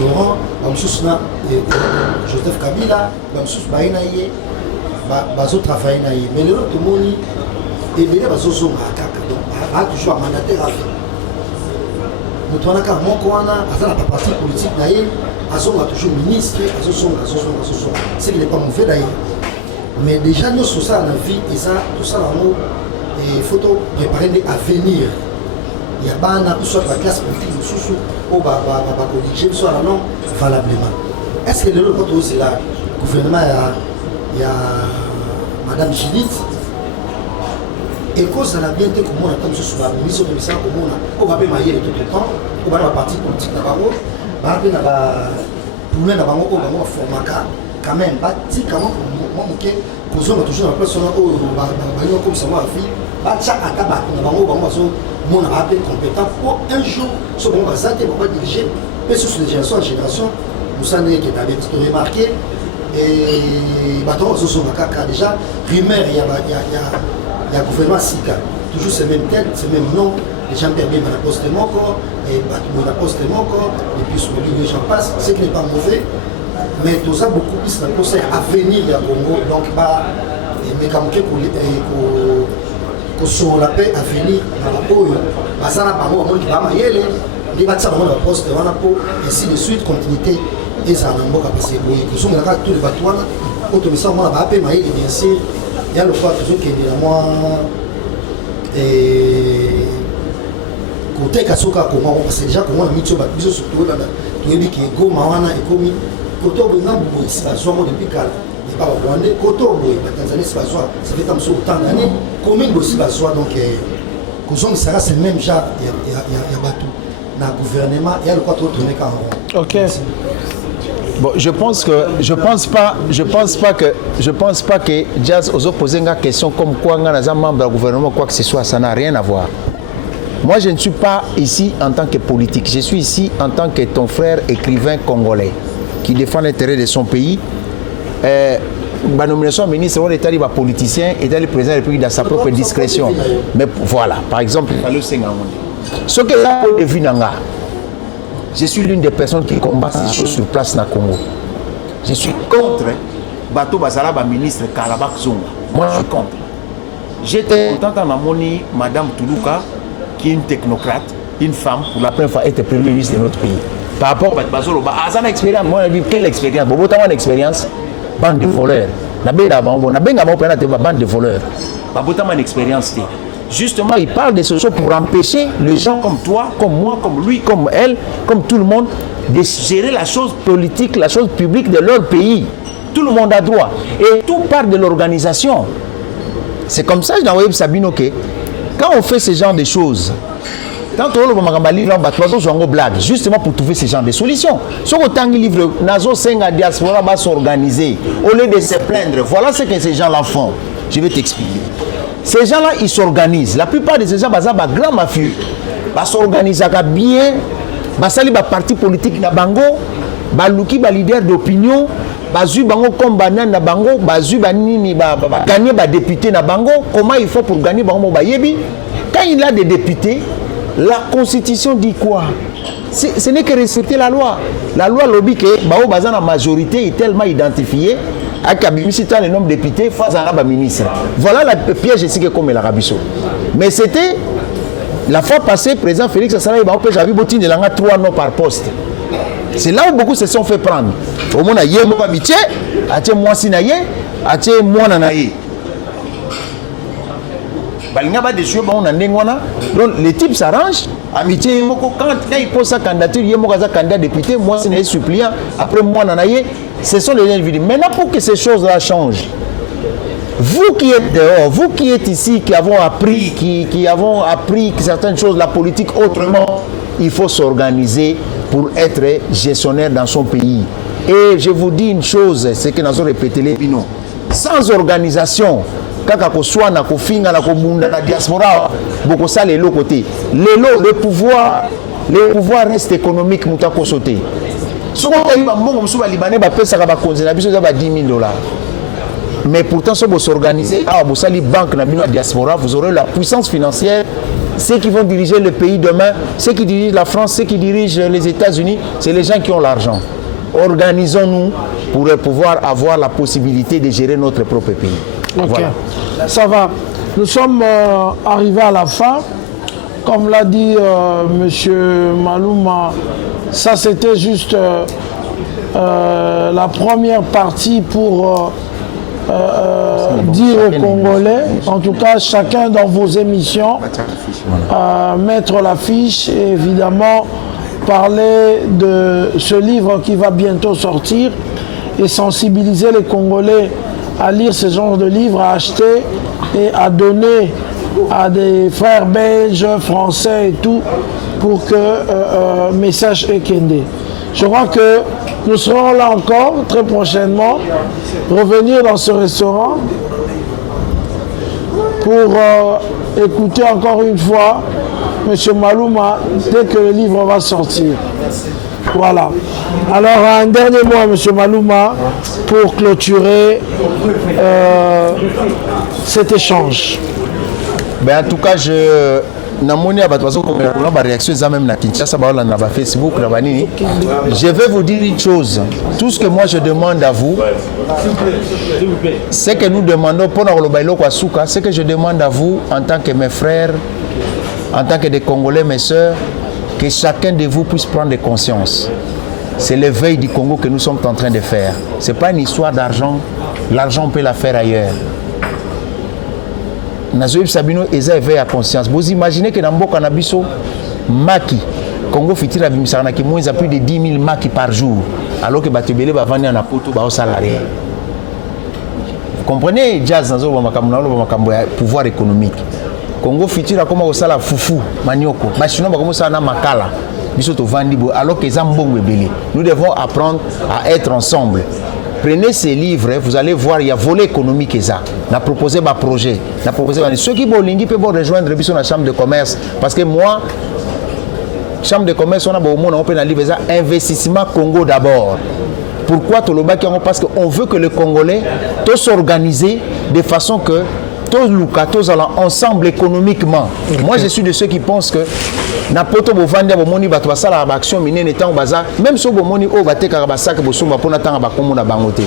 Laurent, Joseph Kabila, bazo travailler na ye. Mais le tout le monde et bien bazo zonga kaka donc toujours mandataire à vie. Nous on a quand mon koana à la partie politique na ye, azonga toujours ministre, azonga. C'est qu'il n'est pas mauvais d'ailleurs. Mais déjà nous sur ça la vie et ça tout ça là et photo préparer l'avenir. Il y a bana soit la classe politique sous au corriger soit la non valablement. Est-ce que le côté c'est là gouvernement il y a madame Judith et cause la bien comme on attend sur la ministre de ça comme on va pas mailler tout le temps on va la partie politique na bango ba pe na ba pour na bango ko bango formaka quand même pas ti comment moi OK cause on toujours la personne au ba comme ça moi fille ba cha ataba na bango so mon appel compétent pour un jour ce qu'on va s'attendre pour diriger mais sur les générations en génération vous savez que t'avais remarqué et bateau ce sont déjà rumeur il y a gouvernement Sika toujours ces mêmes têtes ces mêmes noms les gens bien la poste de mon corps et la poste de mon corps et puis les gens passent ce qui n'est pas mauvais mais tout ça beaucoup plus le conseil à venir à Congo donc bah mais comme que pour kosola pe avenir na baoyo baza na bango bamoniki bamayele nde batia bango na baposte wana mpo ainsi de suite continuité ezala na mboka parce boye kozongela kaka tole bato wana po tomisa mona baape mayele bien sûr ya lokwa tozokende na mwa koteka soka kongo parce déjà kongo na mitio bato biso surtout toyebi ke goma wana ekomi koto boye ngambu boye si bazwango depuis kala pas Rwandais, Koto, Tanzanie, c'est pas ça. Ça fait comme ça autant d'années. Combien aussi pas ça donc Kozong sera c'est le même genre il y a bateau. Dans le gouvernement il y a le quoi tourner quand on. OK. Bon, je pense pas que Jazz aux opposés une question comme quoi un membre du gouvernement quoi que ce soit, ça n'a rien à voir. Moi je ne suis pas ici en tant que politique, je suis ici en tant que ton frère écrivain congolais qui défend l'intérêt de son pays. La nomination ministre, on est allé politicien et le président de la République dans sa propre discrétion. Mais voilà, par exemple, ce que là, je suis l'une des personnes qui combat ces choses sur place dans le Congo. Je suis contre Bato Bazalaba ministre Karabak Zonga. Moi, je suis contre. J'étais content à Mamoni, Madame Toulouka, qui est une technocrate, une femme, pour la première fois, être première ministre de notre pays. Par rapport à Bazolo, Azana expérience, moi, je dis quelle expérience? Bon, autant expérience. Bande de voleurs. Bande de voleurs. Pas expérience. Justement, il parle de ce choses pour empêcher les gens comme toi, comme moi, comme lui, comme elle, comme tout le monde, de gérer la chose politique, la chose publique de leur pays. Tout le monde a droit. Et tout part de l'organisation. C'est comme ça que j'ai envoyé Sabine, ok. Quand on fait ce genre de choses, quand on a blague, justement pour trouver ce genre de solutions. Si on a un livre, Nazo Senga Diaspora va s'organiser au lieu de se plaindre. Voilà ce que ces gens-là font. Je vais t'expliquer. Ces gens-là, ils s'organisent. La plupart de ces gens, ils sont grands mafieux. Ils s'organisent bien. Ils sont des partis politiques na bango. Ils sont leaders d'opinion. Ils sont combat na bango. Ils sont gagner des députés na bango. Comment il faut pour gagner bango bayebi? Quand il a des députés, la Constitution dit quoi? Ce n'est que respecter la loi. La loi lobby que la majorité est tellement identifiée à Kabimisitan le nombre de députés face à la ministre. Voilà le piège ici comme l'Arabie. Mais c'était la fois passée, président Félix Assalaï, j'avais botti de 3 noms par poste. C'est là où beaucoup se sont fait prendre. Au moins, il y a un métier, il y a moi sinaye, il y a moi nanaye. Donc les types s'arrangent. Amitié, quand il pose sa candidature, il y a un candidat député, moi c'est un suppliant, après moi nanaye. Ce sont les individus. Maintenant, pour que ces choses-là changent, vous qui êtes dehors, vous qui êtes ici, qui avons appris, qui avons appris certaines choses, la politique autrement, il faut s'organiser pour être gestionnaire dans son pays. Et je vous dis une chose, c'est que nous avons répété les binômes. Sans organisation, quand on soit na kofinga na kobunda na diaspora, beaucoup ça les lots côté. Le pouvoir reste économique, nous avons sauté. Si on a eu un Libanais, $10 000. Mais pourtant, si vous s'organisez, vous allez banque na diaspora, vous aurez la puissance financière. Ceux qui vont diriger le pays demain, ceux qui dirigent la France, ceux qui dirigent les États-Unis, c'est les gens qui ont l'argent. Organisons-nous pour pouvoir avoir la possibilité de gérer notre propre pays. Okay. Voilà. Ça va. Nous sommes arrivés à la fin. Comme l'a dit M. Malouma, ça c'était juste la première partie pour dire aux Congolais, en tout cas chacun dans vos émissions, mettre l'affiche et évidemment parler de ce livre qui va bientôt sortir et sensibiliser les Congolais à lire ce genre de livre, à acheter et à donner à des frères belges, français et tout pour que message est kendé. Je crois que nous serons là encore très prochainement, revenir dans ce restaurant pour écouter encore une fois M. Malouma dès que le livre va sortir. Voilà. Alors un dernier mot à M. Malouma pour clôturer cet échange. Ben, en tout cas, Je vais vous dire une chose. Tout ce que moi je demande à vous, c'est que nous demandons pour ce que je demande à vous en tant que mes frères, en tant que des Congolais, mes sœurs, que chacun de vous puisse prendre conscience. C'est l'éveil du Congo que nous sommes en train de faire. Ce n'est pas une histoire d'argent. L'argent, on peut la faire ailleurs. Nazoïb Sabino, ils éveillent à conscience. Vous imaginez que dans le Boka Maki, Congo Fitira Bimisarana, qui moins plus de 10 000 Maki par jour, alors que Batubele va vendre un apoto au salarié. Vous comprenez, Jazz Nazo, pouvoir économique. Congo Fitira, comme ça, la foufou, manioko, Bachino, comme ça, na makala. Alors que nous devons apprendre à être ensemble. Prenez ces livres, vous allez voir, il y a volet économique et ça. On a proposé un projet. Ceux qui peuvent rejoindre la chambre de commerce. Parce que moi, chambre de commerce, on a un livre investissement Congo d'abord. Pourquoi parce qu'on veut que les Congolais tous s'organiser de façon que tous allons ensemble économiquement. Moi, je suis de ceux qui pensent que n'importe où vendre bomoni ba to sala ba action minene tant baza même so bomoni o ba teka ba sac bosumba pona tanga ba komo na bangote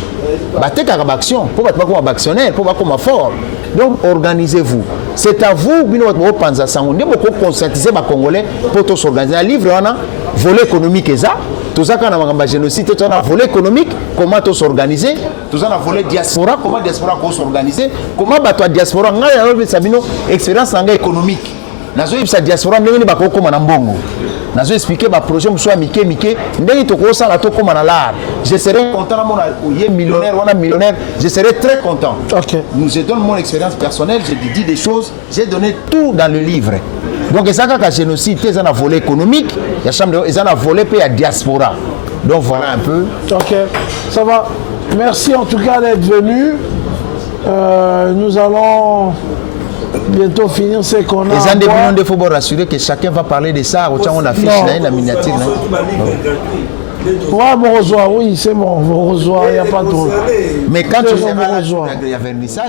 ba teka ba action pour ba comme actionnaire pour ba comme fort. Donc organisez-vous. C'est à vous bino ba panza sango ndemo ko conscientiser ba congolais pour tous s'organiser. Un livre on a volet économique et ça tout ça quand on a génocide tout ça volet économique comment tous s'organiser tout ça volet diaspora comment diaspora ko s'organiser comment ba to diaspora ngai sabino expérience en économique. Nazo sa diaspora ndenge ba ko koma na mbongo. Nazo expliquer ba projet muso mike ndenge to ko sala to koma na l'art. Je serai content mon millionnaire ou millionnaire, je serai très content. OK. Je donne mon expérience personnelle, j'ai dit des choses, j'ai donné tout dans le livre. Donc ça ka génocide, ils en a volé économique, il y a chambre ils en a volé puis à diaspora. Donc voilà un peu. OK. Ça va. Merci en tout cas d'être venu. Nous allons bientôt finir ce qu'on a. Les indépendants, il faut rassurer que chacun va parler de ça. On affiche la miniature. Ouais, bon revoir, oui, c'est bon, bon revoir, il n'y a pas de. Mais quand tu vas là, il y a vernissage.